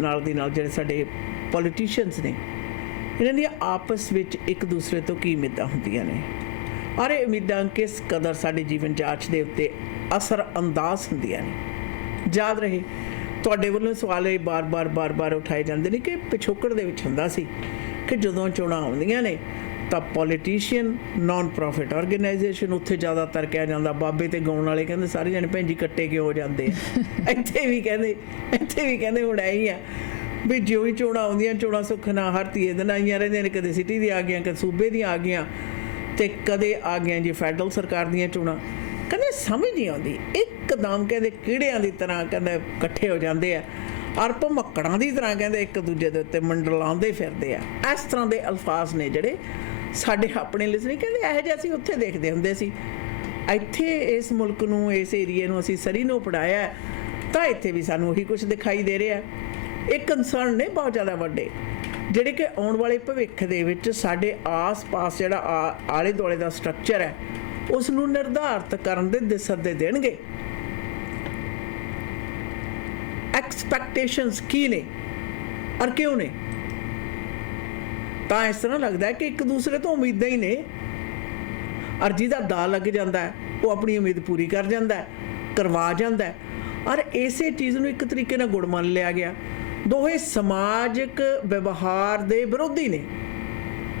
नाल दी नाल जिहड़े साडे पॉलिटिशियंस ने इन्हां दी आपस विच एक दूसरे तो की उम्मीदां हुंदियां ने और ये उम्मीदां किस कदर साडे जीवन जाच दे उत्ते असर अंदाज हुंदियां ने। याद रहे तुहाडे वल्लों सवाल ये बार बार उठाए जाते हैं कि पिछोकड़ दे विच हुंदा सी कि जदों चोणां आउंदियां ने ਤਾਂ ਪੋਲੀਟੀਸ਼ੀਅਨ ਨੋਨ ਪ੍ਰੋਫਿਟ ਆਰਗੇਨਾਈਜੇਸ਼ਨ ਉੱਥੇ ਜ਼ਿਆਦਾਤਰ ਕਿਹਾ ਜਾਂਦਾ ਬਾਬੇ ਤੇ ਗਾਉਣ ਵਾਲੇ ਕਹਿੰਦੇ ਸਾਰੇ ਜਣੇ ਭੈਣ ਜੀ ਇਕੱਠੇ ਕਿਉਂ ਹੋ ਜਾਂਦੇ ਆ ਇੱਥੇ ਵੀ ਕਹਿੰਦੇ ਹੁਣ ਐਂ ਹੀ ਆ ਵੀ ਜਿਉਂ ਹੀ ਚੋਣਾਂ ਆਉਂਦੀਆਂ ਚੋਣਾਂ ਸੁੱਖ ਨਾਲ ਹਰ ਧੀਏ ਦਿਨ ਆਈਆਂ ਰਹਿੰਦੀਆਂ ਨੇ ਕਦੇ ਸਿਟੀ ਦੀਆਂ ਆ ਗਈਆਂ ਕਦੇ ਸੂਬੇ ਦੀਆਂ ਆ ਗਈਆਂ ਅਤੇ ਕਦੇ ਆ ਗਈਆਂ ਜੀ ਫੈਡਰਲ ਸਰਕਾਰ ਦੀਆਂ ਚੋਣਾਂ ਕਹਿੰਦੇ ਸਮਝ ਨਹੀਂ ਆਉਂਦੀ ਇੱਕਦਮ ਕਹਿੰਦੇ ਕੀੜਿਆਂ ਦੀ ਤਰ੍ਹਾਂ ਕਹਿੰਦੇ ਇਕੱਠੇ ਹੋ ਜਾਂਦੇ ਆ ਔਰ ਭਮੱਕੜਾਂ ਦੀ ਤਰ੍ਹਾਂ ਕਹਿੰਦੇ ਇੱਕ ਦੂਜੇ ਦੇ ਉੱਤੇ ਮੰਡਲਾਉਂਦੇ ਫਿਰਦੇ ਆ। ਇਸ ਤਰ੍ਹਾਂ ਦੇ ਅਲਫਾਜ਼ ਨੇ ਜਿਹੜੇ ਸਾਡੇ ਆਪਣੇ ਲਿਸਨੀ ਕਹਿੰਦੇ ਇਹੋ ਜਿਹੇ ਅਸੀਂ ਉੱਥੇ ਦੇਖਦੇ ਹੁੰਦੇ ਸੀ। ਇੱਥੇ ਇਸ ਮੁਲਕ ਨੂੰ ਇਸ ਏਰੀਏ ਨੂੰ ਅਸੀਂ ਸਰੀ ਨੂੰ ਪੜ੍ਹਾਇਆ ਤਾਂ ਇੱਥੇ ਵੀ ਸਾਨੂੰ ਉਹੀ ਕੁਛ ਦਿਖਾਈ ਦੇ ਰਿਹਾ। ਇਹ ਕੰਸਰਨ ਨੇ ਬਹੁਤ ਜ਼ਿਆਦਾ ਵੱਡੇ ਜਿਹੜੇ ਕਿ ਆਉਣ ਵਾਲੇ ਭਵਿੱਖ ਦੇ ਵਿੱਚ ਸਾਡੇ ਆਸ-ਪਾਸ ਜਿਹੜਾ ਆਲੇ ਦੁਆਲੇ ਦਾ ਸਟਰਕਚਰ ਹੈ ਉਸ ਨੂੰ ਨਿਰਧਾਰਿਤ ਕਰਨ ਦੇ ਦਿਸਦੇ ਦੇਣਗੇ। ਐਕਸਪੈਕਟੇਸ਼ਨਸ ਕੀ ਨੇ ਔਰ ਕਿਉਂ ਨੇ ਤਾਂ ਇਸ ਤਰ੍ਹਾਂ ਲੱਗਦਾ ਹੈ ਕਿ ਇੱਕ ਦੂਸਰੇ ਤੋਂ ਉਮੀਦਾਂ ਹੀ ਨੇ ਔਰ ਜਿਹਦਾ ਦਾ ਲੱਗ ਜਾਂਦਾ ਹੈ ਉਹ ਆਪਣੀ ਉਮੀਦ ਪੂਰੀ ਕਰ ਜਾਂਦਾ ਹੈ ਕਰਵਾ ਜਾਂਦਾ ਹੈ ਔਰ ਇਸੇ ਚੀਜ਼ ਨੂੰ ਇੱਕ ਤਰੀਕੇ ਨਾਲ ਗੁੜ ਮੰਨ ਲਿਆ ਗਿਆ। ਦੋਵੇਂ ਸਮਾਜਿਕ ਵਿਵਹਾਰ ਦੇ ਵਿਰੋਧੀ ਨੇ।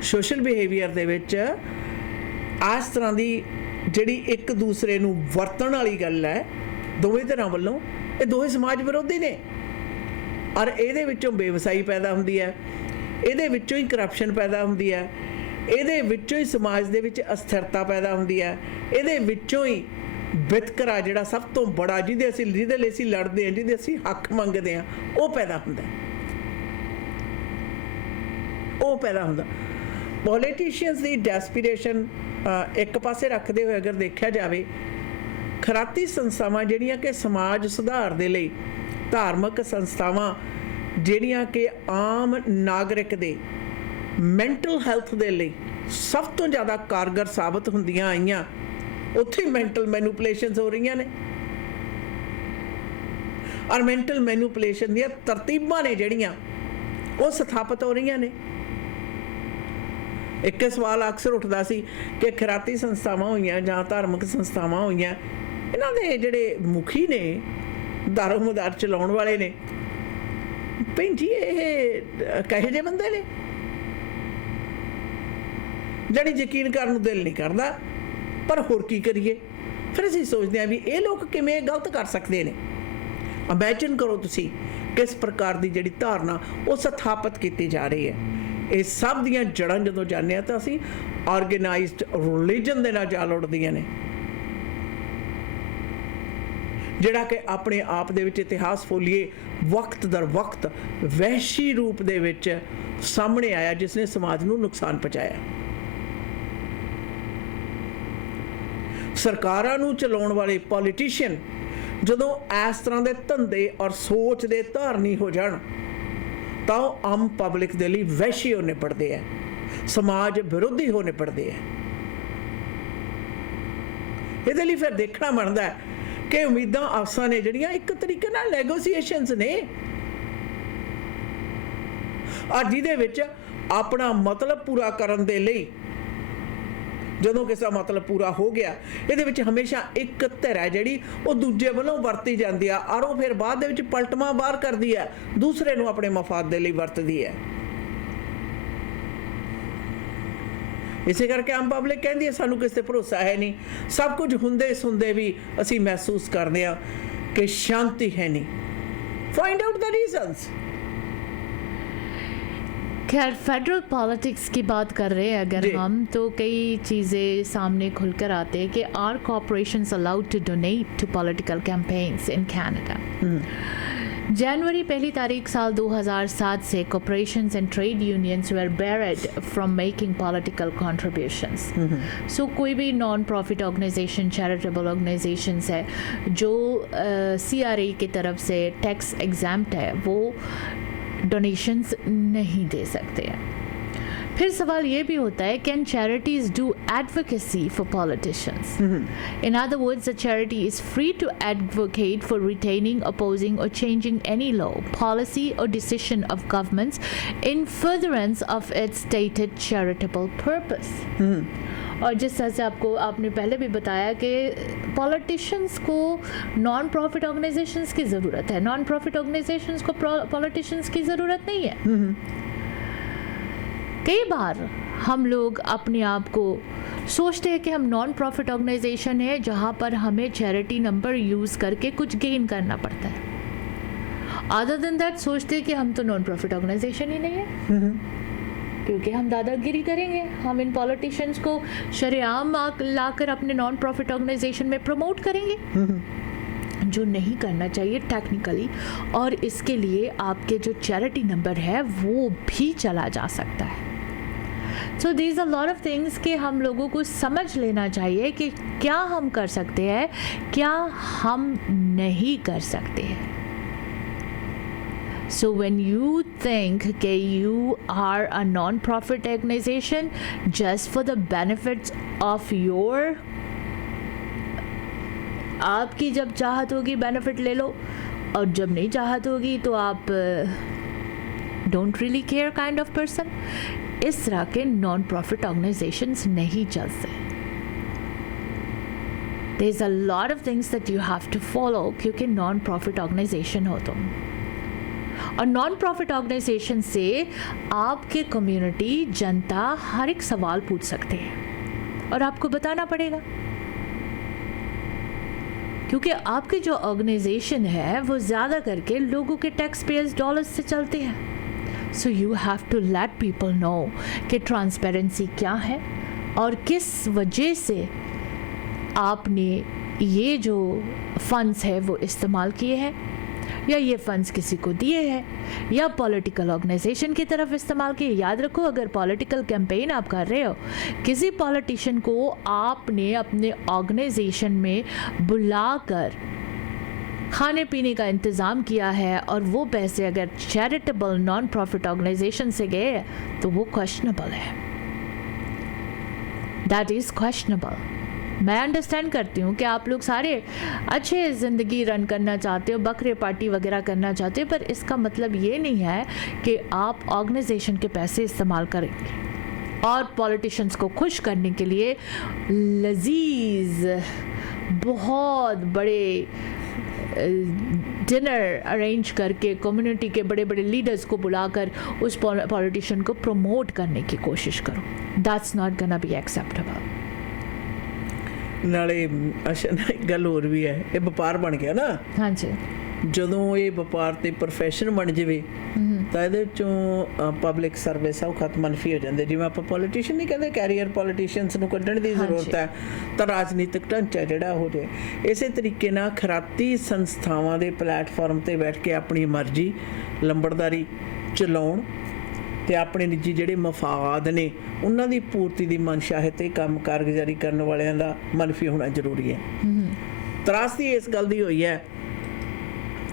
ਸੋਸ਼ਲ ਬਿਹੇਵੀਅਰ ਦੇ ਵਿੱਚ ਇਸ ਤਰ੍ਹਾਂ ਦੀ ਜਿਹੜੀ ਇੱਕ ਦੂਸਰੇ ਨੂੰ ਵਰਤਣ ਵਾਲੀ ਗੱਲ ਹੈ ਦੋਵੇਂ ਧਿਰਾਂ ਵੱਲੋਂ ਇਹ ਦੋਵੇਂ ਸਮਾਜ ਵਿਰੋਧੀ ਨੇ ਔਰ ਇਹਦੇ ਵਿੱਚੋਂ ਬੇਵਸਾਈ ਪੈਦਾ ਹੁੰਦੀ ਹੈ ਇਹਦੇ ਵਿੱਚੋਂ ਹੀ ਕਰਪਸ਼ਨ ਪੈਦਾ ਹੁੰਦੀ ਹੈ ਇਹਦੇ ਵਿੱਚੋਂ ਹੀ ਸਮਾਜ ਦੇ ਵਿੱਚ ਅਸਥਿਰਤਾ ਪੈਦਾ ਹੁੰਦੀ ਹੈ ਇਹਦੇ ਵਿੱਚੋਂ ਹੀ ਵਿਤਕਰਾ ਜਿਹੜਾ ਸਭ ਤੋਂ ਬੜਾ ਜਿਹਦੇ ਲਈ ਅਸੀਂ ਲੜਦੇ ਹਾਂ ਜਿਹਦੇ ਅਸੀਂ ਹੱਕ ਮੰਗਦੇ ਹਾਂ ਉਹ ਪੈਦਾ ਹੁੰਦਾ ਪੋਲੀਟੀਸ਼ੀਅਨਸ ਦੀ ਡੈਸਪੀਰੇਸ਼ਨ ਇੱਕ ਪਾਸੇ ਰੱਖਦੇ ਹੋਏ ਅਗਰ ਦੇਖਿਆ ਜਾਵੇ ਖਰਾਤੀ ਸੰਸਥਾਵਾਂ ਜਿਹੜੀਆਂ ਕਿ ਸਮਾਜ ਸੁਧਾਰ ਦੇ ਲਈ ਧਾਰਮਿਕ ਸੰਸਥਾਵਾਂ ਜਿਹੜੀਆਂ ਕਿ ਆਮ ਨਾਗਰਿਕ ਦੇ ਮੈਂਟਲ ਹੈਲਥ ਦੇ ਲਈ ਸਭ ਤੋਂ ਜ਼ਿਆਦਾ ਕਾਰਗਰ ਸਾਬਤ ਹੁੰਦੀਆਂ ਆਈਆਂ ਉੱਥੇ ਮੈਂਟਲ ਮੈਨੂਪੂਲੇਸ਼ਨਸ ਹੋ ਰਹੀਆਂ ਨੇ ਔਰ ਮੈਂਟਲ ਮੈਨੂਪੂਲੇਸ਼ਨ ਦੀਆਂ ਤਰਤੀਬਾਂ ਨੇ ਜਿਹੜੀਆਂ ਉਹ ਸਥਾਪਿਤ ਹੋ ਰਹੀਆਂ ਨੇ। ਇੱਕ ਸਵਾਲ ਅਕਸਰ ਉੱਠਦਾ ਸੀ ਕਿ ਖਰਾਤੀ ਸੰਸਥਾਵਾਂ ਹੋਈਆਂ ਜਾਂ ਧਾਰਮਿਕ ਸੰਸਥਾਵਾਂ ਹੋਈਆਂ ਇਹਨਾਂ ਦੇ ਜਿਹੜੇ ਮੁਖੀ ਨੇ ਦਾਰੋ ਮਦਾਰ ਚਲਾਉਣ ਵਾਲੇ ਨੇ ਭੈਣ ਜੀ ਇਹ ਕਹੇ ਜਿਹੇ ਬੰਦੇ ਨੇ ਜਿਹੜੀ ਯਕੀਨ ਕਰਨ ਨੂੰ ਦਿਲ ਨਹੀਂ ਕਰਦਾ ਪਰ ਹੋਰ ਕੀ ਕਰੀਏ। ਫਿਰ ਅਸੀਂ ਸੋਚਦੇ ਹਾਂ ਵੀ ਇਹ ਲੋਕ ਕਿਵੇਂ ਗਲਤ ਕਰ ਸਕਦੇ ਨੇ। ਇਮੈਜਿਨ ਕਰੋ ਤੁਸੀਂ ਕਿਸ ਪ੍ਰਕਾਰ ਦੀ ਜਿਹੜੀ ਧਾਰਨਾ ਉਹ ਸਥਾਪਿਤ ਕੀਤੀ ਜਾ ਰਹੀ ਹੈ। ਇਹ ਸਭ ਦੀਆਂ ਜੜ੍ਹਾਂ ਜਦੋਂ ਜਾਂਦੇ ਹਾਂ ਤਾਂ ਅਸੀਂ ਆਰਗੇਨਾਈਜ਼ਡ ਰਿਲੀਜਨ ਦੇ ਨਾਲ ਜਾ ਲੁੜਦੀਆਂ ਨੇ ਜਿਹੜਾ ਕਿ ਆਪਣੇ ਆਪ ਦੇ ਵਿੱਚ ਇਤਿਹਾਸ ਫੋਲੀਏ ਵਕਤ ਦਰ ਵਕਤ ਵਹਿਸ਼ੀ ਰੂਪ ਦੇ ਵਿੱਚ ਸਾਹਮਣੇ ਆਇਆ ਜਿਸ ਨੇ ਸਮਾਜ ਨੂੰ ਨੁਕਸਾਨ ਪਹੁੰਚਾਇਆ। ਸਰਕਾਰਾਂ ਨੂੰ ਚਲਾਉਣ ਵਾਲੇ ਪੋਲੀਟੀਸ਼ੀਅਨ ਜਦੋਂ ਇਸ ਤਰ੍ਹਾਂ ਦੇ ਧੰਦੇ ਔਰ ਸੋਚ ਦੇ ਧਾਰਨੀ ਹੋ ਜਾਣ ਤਾਂ ਉਹ ਆਮ ਪਬਲਿਕ ਦੇ ਲਈ ਵਹਿਸ਼ੀ ਹੋ ਨਿਬੜਦੇ ਹੈ ਸਮਾਜ ਵਿਰੋਧੀ ਹੋ ਨਿਬੜਦੇ ਹੈ। ਇਹਦੇ ਲਈ ਫਿਰ ਦੇਖਣਾ ਬਣਦਾ ਹੈ ਕਿ ਉਮੀਦਾਂ ਆਸਾਂ ਨੇ ਜਿਹੜੀਆਂ ਇੱਕ ਤਰੀਕੇ ਨਾਲ ਨੈਗੋਸੀਏਸ਼ਨਸ ਨੇ ਔਰ ਜਿਹਦੇ ਵਿੱਚ ਆਪਣਾ ਮਤਲਬ ਪੂਰਾ ਕਰਨ ਦੇ ਲਈ ਜਦੋਂ ਕਿਸੇ ਦਾ ਮਤਲਬ ਪੂਰਾ ਹੋ ਗਿਆ ਇਹਦੇ ਵਿੱਚ ਹਮੇਸ਼ਾ ਇੱਕ ਧਿਰ ਹੈ ਜਿਹੜੀ ਉਹ ਦੂਜੇ ਵੱਲੋਂ ਵਰਤੀ ਜਾਂਦੀ ਆ ਔਰ ਉਹ ਫਿਰ ਬਾਅਦ ਦੇ ਵਿੱਚ ਪਲਟਮਾਂ ਬਾਹਰ ਕਰਦੀ ਹੈ ਦੂਸਰੇ ਨੂੰ ਆਪਣੇ ਮਫਾਦ ਦੇ ਲਈ ਵਰਤਦੀ ਹੈ। ਇਸੇ ਕਰਕੇ ਆਮ ਪਬਲਿਕ ਕਹਿੰਦੀ ਹੈ ਸਾਨੂੰ ਕਿਸੇ 'ਤੇ ਭਰੋਸਾ ਹੈ ਨਹੀਂ। ਸਭ ਕੁਝ ਹੁੰਦੇ ਸੁਣਦੇ ਵੀ ਅਸੀਂ ਮਹਿਸੂਸ ਕਰਦੇ ਹਾਂ ਕਿ ਸ਼ਾਂਤੀ ਹੈ नहीं। Find out the reasons. खैर फेडरल पॉलिटिक्स की बात कर रहे हैं अगर हम तो कई चीज़ें सामने खुलकर आते हैं कि are corporations allowed to donate to political campaigns in Canada. जनवरी 1 तारीख साल 2007 से corporations and trade unions were barred from making political contributions. So कोई भी non profit organization charitable organizations है जो CRA की तरफ से टैक्स एग्जैम्प्ट है वो डोनेशंस नहीं दे सकते हैं। फिर सवाल ये भी होता है, can charities do advocacy for politicians? In other words, the charity is free to advocate for retaining, opposing और चेंजिंग एनी लॉ, पॉलिसी और decision of governments in furtherance of its stated charitable purpose. और जिस तरह से आपने पहले भी बताया कि पॉलिटिशियंस को नॉन प्रॉफिट ऑर्गेनाइजेशंस की ज़रूरत है, नॉन प्रॉफिट ऑर्गेनाइजेशंस को पॉलिटिशियंस की ज़रूरत नहीं है। कई बार हम लोग अपने आप को सोचते हैं कि हम नॉन प्रॉफिट ऑर्गेनाइजेशन है जहाँ पर हमें चैरिटी नंबर यूज़ करके कुछ गेन करना पड़ता है। अदर देन दैट सोचते हैं कि हम तो नॉन प्रॉफिट ऑर्गेनाइजेशन ही नहीं है, क्योंकि हम दादागिरी करेंगे, हम इन पॉलिटिशियंस को शरेआम लाकर अपने नॉन प्रॉफिट ऑर्गेनाइजेशन में प्रमोट करेंगे, जो नहीं करना चाहिए टेक्निकली। और इसके लिए आपके जो चैरिटी नंबर है वो भी चला जा सकता है। So these are lot of things कि हम लोगों को समझ लेना चाहिए कि क्या हम कर सकते हैं, क्या हम नहीं कर सकते हैं। So when you think that you are a non-profit organization just for the benefits of your, आपकी जब चाहत होगी बेनिफिट ले लो, और जब नहीं चाहत होगी तो आप don't really care kind of person, इस तरह के नॉन प्रॉफिट ऑर्गेनाइजेशंस नहीं चलते। There is a lot of things that you have to follow, क्योंकि नॉन प्रॉफिट ऑर्गेनाइजेशन हो तुम। और नॉन प्रॉफिट ऑर्गेनाइजेशन से आपके कम्युनिटी, जनता हर एक सवाल पूछ सकते हैं और आपको बताना पड़ेगा, क्योंकि आपके जो ऑर्गेनाइजेशन है वो ज़्यादा करके लोगों के टैक्स पेयर्स डॉलर्स से चलते हैं। So you have to let people know कि ट्रांसपेरेंसी क्या है और किस वजह से आपने ये जो फंड्स है वो इस्तेमाल किए हैं, या ये फंड्स किसी को दिए हैं या पॉलिटिकल ऑर्गेनाइजेशन की तरफ इस्तेमाल किए। याद रखो, अगर पॉलिटिकल कैंपेन आप कर रहे हो, किसी पॉलिटिशियन को आपने अपने ऑर्गेनाइजेशन में बुलाकर खाने पीने का इंतज़ाम किया है और वो पैसे अगर चैरिटेबल नॉन प्रॉफिट ऑर्गेनाइजेशन से गए तो वो क्वेश्चनेबल है, दैट इज़ क्वेश्चनेबल। मैं अंडरस्टैंड करती हूँ कि आप लोग सारे अच्छे ज़िंदगी रन करना चाहते हो, बकरे पार्टी वगैरह करना चाहते हो, पर इसका मतलब ये नहीं है कि आप ऑर्गेनाइजेशन के पैसे इस्तेमाल करेंगे और पॉलिटिशियंस को खुश करने के लिए लजीज बहुत बड़े डिनर अरेंज करके कम्युनिटी के बड़े बड़े लीडर्स को बुलाकर उस पॉलिटिशियन को प्रमोट करने की कोशिश करो। That's not gonna be acceptable. ਨਾਲੇ ਅੱਛਾ ਨਾ ਇੱਕ ਗੱਲ ਹੋਰ ਵੀ ਹੈ, ਇਹ ਵਪਾਰ ਬਣ ਗਿਆ ਨਾ। ਹਾਂਜੀ, ਜਦੋਂ ਇਹ ਵਪਾਰ ਤੇ ਪ੍ਰੋਫੈਸ਼ਨ ਬਣ ਜਾਵੇ ਤਾਂ ਇਹਦੇ ਵਿੱਚੋਂ ਪਬਲਿਕ ਸਰਵਿਸ ਆ ਉਹ ਖਤਮ ਮਨਫੀ ਹੋ ਜਾਂਦੇ। ਜਿਵੇਂ ਆਪਾਂ ਪੋਲੀਟੀਸ਼ੀਅਨ ਨਹੀਂ ਕਹਿੰਦੇ ਕੈਰੀਅਰ ਪੋਲੀਟੀਸ਼ੀਅਨਸ ਨੂੰ ਕੱਢਣ ਦੀ ਜ਼ਰੂਰਤ ਹੈ, ਤਾਂ ਰਾਜਨੀਤਿਕ ਢਾਂਚਾ ਜਿਹੜਾ ਹੋ ਜਾਏ। ਇਸੇ ਤਰੀਕੇ ਨਾਲ ਖਰਾਤੀ ਸੰਸਥਾਵਾਂ ਦੇ ਪਲੇਟਫਾਰਮ ਤੇ ਬੈਠ ਕੇ ਆਪਣੀ ਮਰਜ਼ੀ ਲੰਬੜਦਾਰੀ ਚਲਾਉਣ ਤੇ ਆਪਣੇ ਨਿੱਜੀ ਜਿਹੜੇ ਮਫਾਦ ਨੇ ਉਹਨਾਂ ਦੀ ਪੂਰਤੀ ਦੀ ਮਨਸ਼ਾ ਹੈ ਤੇ ਕੰਮ ਕਾਰਗੁਜ਼ਾਰੀ ਕਰਨ ਵਾਲਿਆਂ ਦਾ ਮਨਫੀ ਹੋਣਾ ਜ਼ਰੂਰੀ ਹੈ। ਤਰਾਸਦੀ ਇਸ ਗੱਲ ਦੀ ਹੋਈ ਹੈ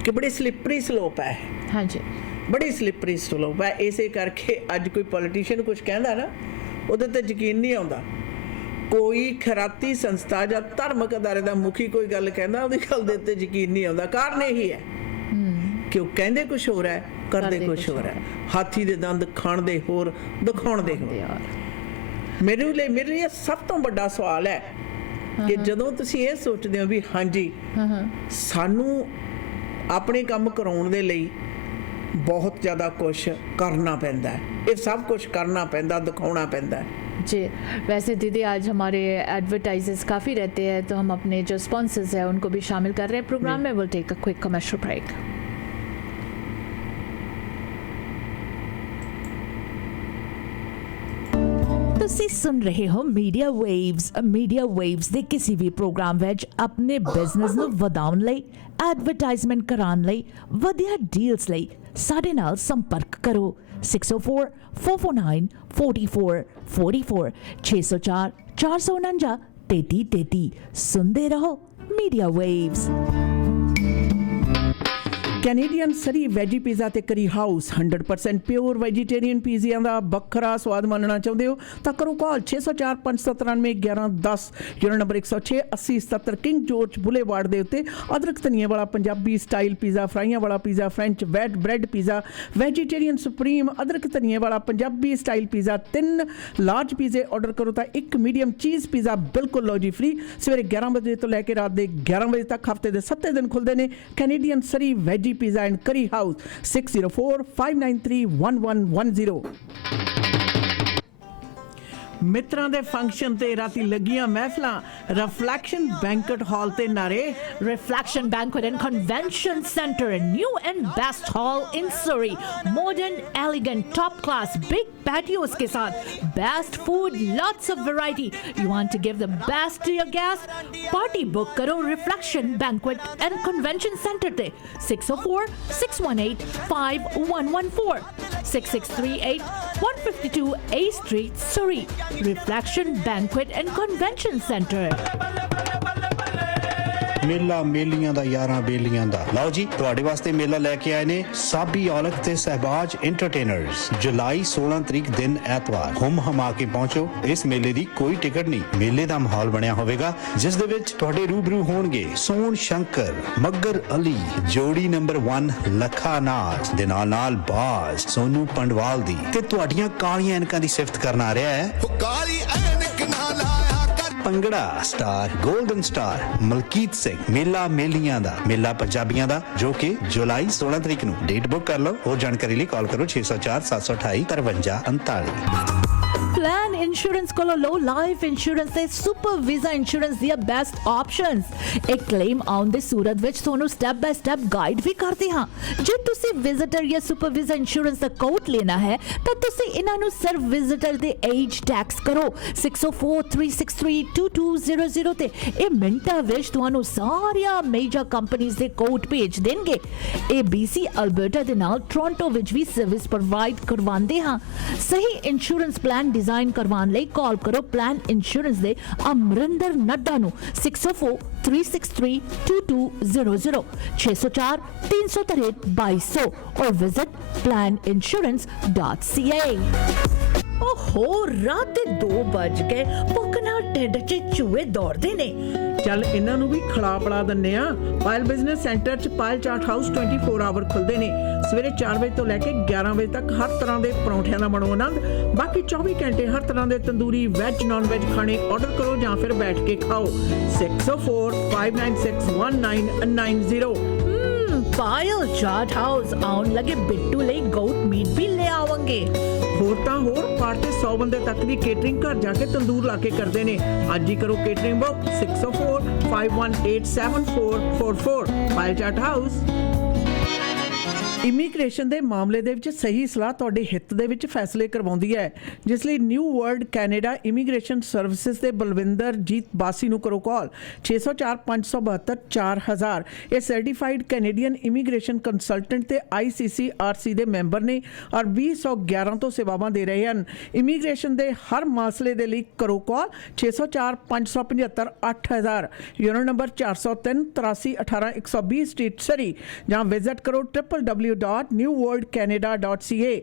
ਕਿ ਬੜੀ ਸਲਿੱਪਰੀ ਸਲੋਪ ਹੈ। ਹਾਂਜੀ, ਬੜੀ ਸਲਿੱਪਰੀ ਸਲੋਪ ਹੈ। ਇਸੇ ਕਰਕੇ ਅੱਜ ਕੋਈ ਪੋਲੀਟੀਸ਼ੀਅਨ ਕੁਝ ਕਹਿੰਦਾ ਨਾ, ਉਹਦੇ ਤੇ ਯਕੀਨ ਨਹੀਂ ਆਉਂਦਾ। ਕੋਈ ਖਰਾਤੀ ਸੰਸਥਾ ਜਾਂ ਧਾਰਮਿਕ ਅਦਾਰੇ ਦਾ ਮੁਖੀ ਕੋਈ ਗੱਲ ਕਹਿੰਦਾ, ਉਹਦੀ ਗੱਲ ਦੇ ਉੱਤੇ ਯਕੀਨ ਨਹੀਂ ਆਉਂਦਾ। ਕਾਰਨ ਇਹੀ ਹੈ ਕਿ ਉਹ ਕਹਿੰਦੇ ਕੁਛ ਹੋਰ ਹੈ, ਕਰਦੇ ਕੁਛ ਹੋਰ ਹੈ। ਹਾਥੀ ਦੇ ਦੰਦ ਖਾਣ ਦੇ ਹੋਰ, ਦਿਖਾਉਣ ਦੇ ਹੋਰ। ਮੇਰੇ ਲਈ ਇਹ ਸਭ ਤੋਂ ਵੱਡਾ ਸਵਾਲ ਹੈ ਕਿ ਜਦੋਂ ਤੁਸੀਂ ਇਹ ਸੋਚਦੇ ਹੋ ਵੀ ਹਾਂਜੀ ਸਾਨੂੰ ਆਪਣੇ ਕੰਮ ਕਰਾਉਣ ਦੇ ਲਈ ਬਹੁਤ ਜ਼ਿਆਦਾ ਕੁਛ ਕਰਨਾ ਪੈਂਦਾ ਹੈ, ਇਹ ਸਭ ਕੁਛ ਕਰਨਾ ਪੈਂਦਾ, ਦਿਖਾਉਣਾ ਪੈਂਦਾ है। जी, वैसे दीदी आज हमारे एडवर्टाइजर्स काफ़ी रहते हैं, तो हम अपने जो स्पॉन्सर्स हैं उनको भी शामिल कर रहे हैं प्रोग्राम में। Will take a quick commercial break. ਤੁਸੀਂ ਸੁਣ ਰਹੇ ਹੋ ਮੀਡੀਆ ਵੇਵਸ ਦੇ ਕਿਸੇ ਵੀ ਪ੍ਰੋਗਰਾਮ ਵਿੱਚ ਆਪਣੇ ਬਿਜ਼ਨਸ ਨੂੰ ਵਧਾਉਣ ਲਈ, ਐਡਵਰਟਾਈਜ਼ਮੈਂਟ ਕਰਾਉਣ ਲਈ, ਵਧੀਆ ਡੀਲਸ ਲਈ ਸਾਡੇ ਨਾਲ ਸੰਪਰਕ ਕਰੋ 6044494444 604 449 3333। ਸੁਣਦੇ ਰਹੋ ਮੀਡੀਆ ਵੇਵਸ। ਕੈਨੇਡੀਅਨ ਸਰੀ ਵੈਜੀ ਪੀਜ਼ਾ ਤੇ ਕਰੀ ਹਾਊਸ 100% ਪਿਓਰ ਵੈਜੀਟੇਰੀਅਨ ਪੀਜ਼ਿਆਂ ਦਾ ਵੱਖਰਾ ਸਵਾਦ ਮਾਣਨਾ ਚਾਹੁੰਦੇ ਹੋ ਤਾਂ ਕਰੋ ਕਾਲ 604 597 1110 unit number 106 8077 king George boulevard ਦੇ ਉੱਤੇ ਅਦਰਕ ਧਨੀਏ ਵਾਲਾ ਪੰਜਾਬੀ ਸਟਾਈਲ ਪੀਜ਼ਾ ਫਰਾਈਆਂ ਵਾਲਾ pizza french wheat bread pizza vegetarian supreme ਅਦਰਕ ਧਨੀਏ ਵਾਲਾ ਪੰਜਾਬੀ ਸਟਾਈਲ ਪੀਜ਼ਾ 3 ਲਾਰਜ ਪੀਜ਼ੇ ਆਰਡਰ ਕਰੋ ਤਾਂ ਇੱਕ ਮੀਡੀਅਮ ਚੀਜ਼ ਪੀਜ਼ਾ ਬਿਲਕੁਲ ਲਓ ਜੀ ਫ੍ਰੀ ਸਵੇਰੇ 11 ਵਜੇ ਤੋਂ ਲੈ ਕੇ ਰਾਤ ਦੇ 11 ਵਜੇ ਤੱਕ ਹਫਤੇ ਦੇ 7 ਦਿਨ ਖੁੱਲਦੇ ਨੇ Canadian Surrey veggie pizza and ਕਰੀ ਹਾਊਸ 6045931110 ਮਿੱਤਰਾਂ ਦੇ ਫੰਕਸ਼ਨ ਤੇ ਰਾਤੀ ਲੱਗੀਆਂ ਮਹਿਫਲਾਂ ਰਿਫਲੈਕਸ਼ਨ ਬੈਂਕਟ ਹਾਲ ਤੇ ਨਾਰੇ Reflection Banquet and Convention Center, a new and best hall in Surrey. Modern, elegant, top class, big patios के साथ, best food, lots of variety. You want to give the best to your guests? Party book करो Reflection Banquet and Convention Center ते 604-618-5114 6638-152 A Street, Surrey. Reflection Banquet and Convention Center. ਮੇਲਾ ਮੇਲੀਆਂ ਦਾ ਯਾਰਾਂ ਬੇਲੀਆਂ ਦਾ ਲਓ ਜੀ ਤੁਹਾਡੇ ਵਾਸਤੇ ਮੇਲਾ ਲੈ ਕੇ ਆਏ ਨੇ ਸਾਬੀ ਔਲਖ ਤੇ ਸਹਿਬਾਜ ਐਂਟਰਟੇਨਰਸ ਜੁਲਾਈ 16 ਤਰੀਕ ਦਿਨ ਐਤਵਾਰ ਹੁਮ ਹਮਾ ਕੇ ਪਹੁੰਚੋ ਇਸ ਮੇਲੇ ਦੀ ਕੋਈ ਟਿਕਟ ਨਹੀਂ ਮੇਲੇ ਦਾ ਮਾਹੌਲ ਬਣਿਆ ਹੋਵੇਗਾ ਜਿਸ ਦੇ ਵਿੱਚ ਤੁਹਾਡੇ ਰੂਬਰੂ ਹੋਣਗੇ ਸੋਨ ਸ਼ੰਕਰ ਮੱਗਰ ਅਲੀ ਜੋੜੀ ਨੰਬਰ 1 ਲੱਖਾ ਨਾਜ ਦੇ ਨਾਲ ਬਾਜ਼ ਸੋਨੂ ਪੰਡਵਾਲ ਦੀ ਤੇ ਤੁਹਾਡੀਆਂ ਕਾਲੀਆਂ ਐਨਕਾਂ ਦੀ ਸਿਫਤ ਕਰਨ ਆ ਰਿਹਾ ਹੈ ਕਾਲੀ ਐਨਕ ਨਾ ਲਾਇਆ bhangra star golden star Malkit Singh ਮੇਲਾ ਮੇਲੀਆਂ ਦਾ ਮੇਲਾ ਪੰਜਾਬੀਆਂ ਦਾ ਜੋ ਕਿ ਜੁਲਾਈ 16 ਤਰੀਕ ਨੂੰ ਡੇਟ ਬੁੱਕ ਕਰ ਲਓ ਹੋਰ ਜਾਣਕਾਰੀ ਲਈ ਕਾਲ ਕਰੋ 604 728 5339 Plan Insurance ਕੋਲੋਂ ਲੋ ਲਾਈਫ ਇੰਸ਼ੋਰੈਂਸ ਤੇ ਸੁਪਰ ਵੀਜ਼ਾ ਇੰਸ਼ੋਰੈਂਸ ਦੀਆਂ ਬੈਸਟ ਆਪਸ਼ਨਸ ਇੱਕ ਕਲੇਮ ਆਨ ਦੇ ਸੂਰਤ ਵਿੱਚ ਤੁਹਾਨੂੰ ਸਟੈਪ ਬਾय ਸਟੈਪ ਗਾਈਡ ਵੀ ਕਰਦੇ ਹਾਂ ਜੇ ਤੁਸੀਂ ਵਿਜ਼ਿਟਰ ਜਾਂ ਸੁਪਰ ਵੀਜ਼ਾ ਇੰਸ਼ੋਰੈਂਸ ਦਾ ਕੋਟ ਲੈਣਾ ਹੈ ਤਾਂ ਤੁਸੀਂ ਇਹਨਾਂ ਨੂੰ ਸਿਰਫ ਵਿਜ਼ਿਟਰ ਦੇ ਏਜ ਟੈਕਸ ਕਰੋ 6043632200 ਤੇ ਇਹ ਮਿੰਟਾਂ ਵਿੱਚ ਤੁਹਾਨੂੰ ਸਾਰੀਆਂ ਮੇਜਰ ਕੰਪਨੀਆਂ ਦੇ ਕੋਟ ਭੇਜ ਦੇਣਗੇ ਇਹ BC ਅਲਬਰਟਾ ਦੇ ਨਾਲ ਟੋਰਾਂਟੋ ਵਿੱਚ ਵੀ ਸਰਵਿਸ ਪ੍ਰੋਵਾਈਡ ਕਰਵਾਉਂਦੇ ਹਾਂ ਸਹੀ ਇੰਸ਼ੋਰੈਂਸ ਪਲਾਨ डिजाइन करवाने लिए कॉल करो प्लान इंश्योरेंस दे अमरिंदर नड्डा नु 604-363-2200 604-363-2200 और विजिट planinsurance.ca ओहो रात दे 2 बज गए पकना टेड च चूहे दौड़दे ने ਚੱਲ ਇਹਨਾਂ ਨੂੰ ਵੀ ਖਿਲਾ ਪਿਲਾ ਦਿੰਨੇ ਆ ਪਾਇਲ ਬਿਜ਼ਨਸ ਸੈਂਟਰ ਚ ਪਾਇਲ ਚਾਟ ਹਾਊਸ 24 ਆਵਰ ਖੁੱਲਦੇ ਨੇ ਸਵੇਰੇ 4 ਵਜੇ ਤੋਂ ਲੈ ਕੇ 11 ਵਜੇ ਤੱਕ ਹਰ ਤਰ੍ਹਾਂ ਦੇ ਪਰੌਂਠਿਆਂ ਦਾ ਬਣੋ ਆਨੰਦ ਬਾਕੀ 24 ਘੰਟੇ ਹਰ ਤਰ੍ਹਾਂ ਦੇ ਤੰਦੂਰੀ ਵੈਜ ਨਾਨ ਵੈਜ ਖਾਣੇ ਆਰਡਰ ਕਰੋ ਜਾਂ ਫਿਰ ਬੈਠ ਕੇ ਖਾਓ 6045961990 पायल चाट हाउस आउन लगे बिट्टू ले गोट मीट भी ले आवेंगे ਹੋਰ ਤਾਂ ਹੋਰ ਪਾਰਟ ਤੇ 100 ਬੰਦੇ ਤੱਕ ਦੀ ਕੇਟਰਿੰਗ ਘਰ ਜਾ ਕੇ ਤੰਦੂਰ ਲਾ ਕੇ ਕਰਦੇ ਨੇ ਅੱਜ ਹੀ ਕਰੋ ਕੇਟਰਿੰਗ ਬੁੱਕ 6045187444 ਪਾਇਲ ਚਾਟ ਹਾਊਸ ਇਮੀਗ੍ਰੇਸ਼ਨ ਦੇ ਮਾਮਲੇ ਦੇ ਵਿੱਚ ਸਹੀ ਸਲਾਹ ਤੁਹਾਡੇ ਹਿੱਤ ਦੇ ਵਿੱਚ ਫੈਸਲੇ ਕਰਵਾਉਂਦੀ ਹੈ ਜਿਸ ਲਈ new world Canada immigration services ਦੇ ਬਲਵਿੰਦਰ ਜੀਤ ਬਾਸੀ ਨੂੰ ਕਰੋ ਕਾਲ 604572 ਇਹ ਸਰਟੀਫਾਈਡ ਕੈਨੇਡੀਅਨ ਇਮੀਗ੍ਰੇਸ਼ਨ ਕੰਸਲਟੈਂਟ ਤੇ ICCRC ਦੇ ਮੈਂਬਰ ਨੇ ਔਰ 2011 ਤੋਂ ਸੇਵਾਵਾਂ ਦੇ ਰਹੇ ਹਨ ਇਮੀਗ੍ਰੇਸ਼ਨ ਦੇ ਹਰ ਮਸਲੇ ਦੇ ਲਈ ਕਰੋ ਕਾਲ 604575 ਯੂਨਿਟ ਨੰਬਰ 403 83 18 120 ਸਟਰੀਟ ਸਰੀ ਜਾਂ ਵਿਜ਼ਿਟ ਕਰੋ www.newworldcanada.ca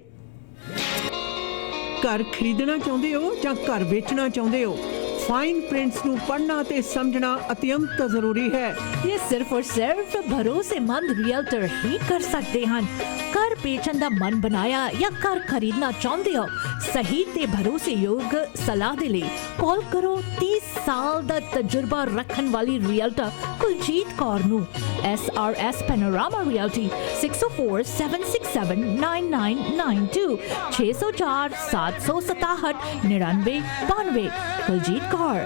ਘਰ ਖਰੀਦਣਾ ਚਾਹੁੰਦੇ ਹੋ ਜਾਂ ਘਰ ਵੇਚਣਾ ਚਾਹੁੰਦੇ ਹੋ फाइन प्रिंट्स ਨੂੰ ਪੜ੍ਹਨਾ ਤੇ ਸਮਝਣਾ ਅਤਿਅੰਤ ਜ਼ਰੂਰੀ ਹੈ ये सिर्फ और सिर्फ भरोसेमंद रियल्टर ही कर सकते हैं घर बेचने का मन बनाया या घर खरीदना चाहते हो सही ते भरोसेयोग सलाह दे लिए कॉल करो 30 साल दा तजुर्बा रखने वाली रियल्टर कुलजीत कौर नू SRS Panorama Realty 604-767-9992 604-767-9992 Kuljeet Kaur